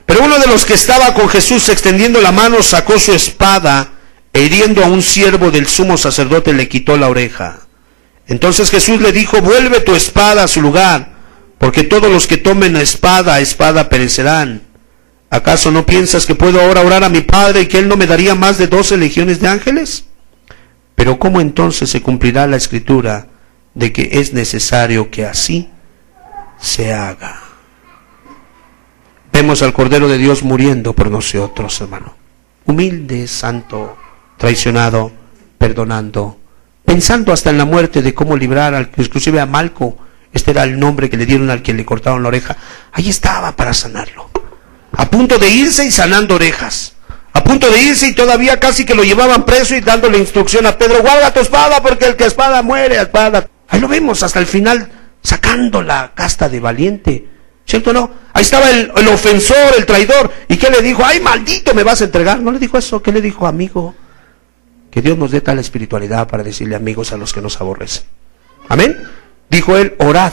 Pero uno de los que estaba con Jesús, extendiendo la mano, sacó su espada e hiriendo a un siervo del sumo sacerdote le quitó la oreja. Entonces Jesús le dijo: vuelve tu espada a su lugar, porque todos los que tomen a espada perecerán. ¿Acaso no piensas que puedo ahora orar a mi Padre y que Él no me daría más de 12 legiones de ángeles? Pero ¿cómo entonces se cumplirá la escritura de que es necesario que así se haga? Vemos al Cordero de Dios muriendo por nosotros, hermano. Humilde, santo, traicionado, perdonando, pensando hasta en la muerte de cómo librar, inclusive a Malco. Este era el nombre que le dieron al que le cortaron la oreja. Ahí estaba para sanarlo. A punto de irse y sanando orejas. A punto de irse y todavía casi que lo llevaban preso y dándole instrucción a Pedro: guarda tu espada, porque el que espada muere a espada. Ahí lo vemos hasta el final, sacando la casta de valiente. ¿Cierto o no? Ahí estaba el ofensor, el traidor. ¿Y qué le dijo? ¡ay, maldito, me vas a entregar! No le dijo eso. ¿Qué le dijo? Amigo. Que Dios nos dé tal espiritualidad para decirle amigos a los que nos aborrecen. Amén. Dijo él: orad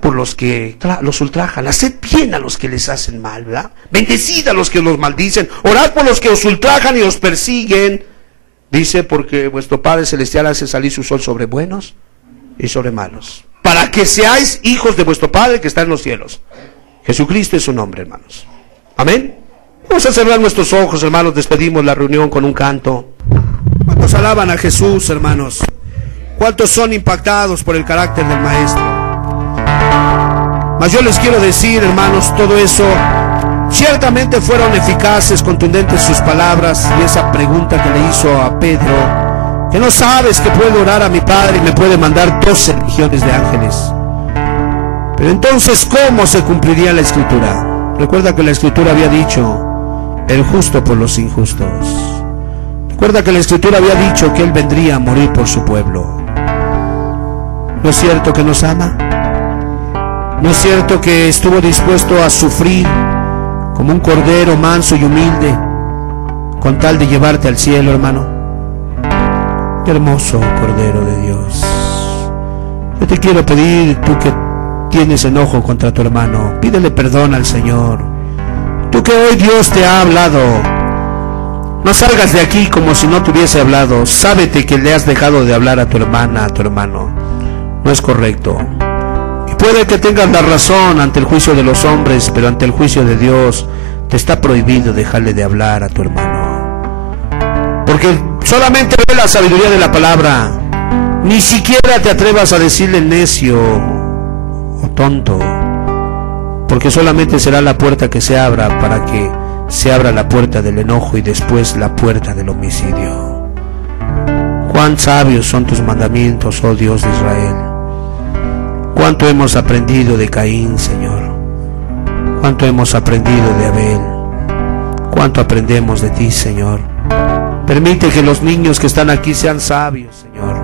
por los que los ultrajan, haced bien a los que les hacen mal, ¿verdad? Bendecid a los que los maldicen, orad por los que os ultrajan y os persiguen. Dice: porque vuestro Padre Celestial hace salir su sol sobre buenos y sobre malos, para que seáis hijos de vuestro Padre que está en los cielos. Jesucristo es su nombre, hermanos. Amén. Vamos a cerrar nuestros ojos, hermanos. Despedimos la reunión con un canto. ¿Cuántos alaban a Jesús, hermanos? ¿Cuántos son impactados por el carácter del Maestro? Mas yo les quiero decir, hermanos, todo eso, ciertamente fueron eficaces, contundentes sus palabras, y esa pregunta que le hizo a Pedro: que no sabes que puedo orar a mi Padre y me puede mandar 12 legiones de ángeles. Pero entonces, ¿cómo se cumpliría la Escritura? Recuerda que la Escritura había dicho: el justo por los injustos. Recuerda que la Escritura había dicho que Él vendría a morir por su pueblo. ¿No es cierto que nos ama? ¿No es cierto que estuvo dispuesto a sufrir como un cordero manso y humilde con tal de llevarte al cielo, hermano? Qué hermoso Cordero de Dios. Yo te quiero pedir, tú que tienes enojo contra tu hermano, pídele perdón al Señor. Tú que hoy Dios te ha hablado, no salgas de aquí como si no te hubiese hablado. Sábete que le has dejado de hablar a tu hermana, a tu hermano. No es correcto. Y puede que tengas la razón ante el juicio de los hombres, pero ante el juicio de Dios te está prohibido dejarle de hablar a tu hermano. Porque solamente ve la sabiduría de la palabra. Ni siquiera te atrevas a decirle necio o tonto, porque solamente será la puerta que se abra para que se abra la puerta del enojo y después la puerta del homicidio. Cuán sabios son tus mandamientos, oh Dios de Israel. Cuánto hemos aprendido de Caín, Señor. Cuánto hemos aprendido de Abel. Cuánto aprendemos de ti, Señor. Permite que los niños que están aquí sean sabios, Señor.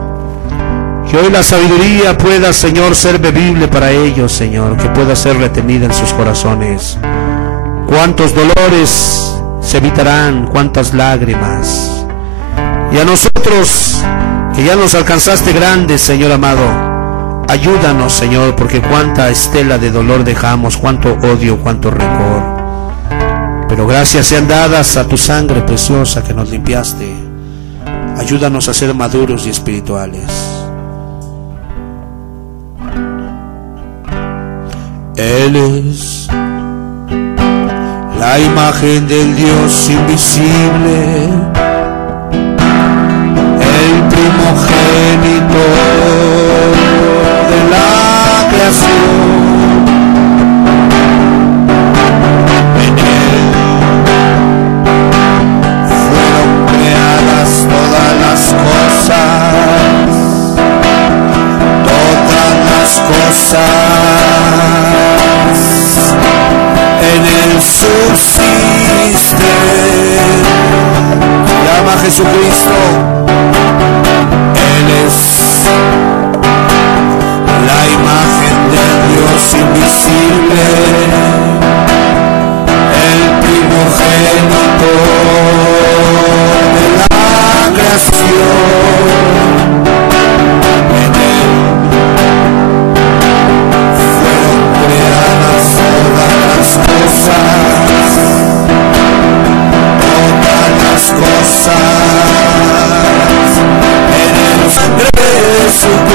Que hoy la sabiduría pueda, Señor, ser bebible para ellos, Señor. Que pueda ser retenida en sus corazones. Cuántos dolores se evitarán, cuántas lágrimas. Y a nosotros, que ya nos alcanzaste grandes, Señor amado, ayúdanos, Señor, porque cuánta estela de dolor dejamos, cuánto odio, cuánto rencor. Pero gracias sean dadas a tu sangre preciosa que nos limpiaste. Ayúdanos a ser maduros y espirituales. Él es la imagen del Dios invisible, el primogénito de la creación. En Él fueron creadas todas las cosas, en Él subsiste. Llama a Jesucristo. Él es la imagen del Dios invisible, el primogénito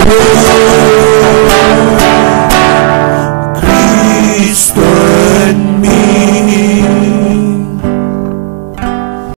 Dios.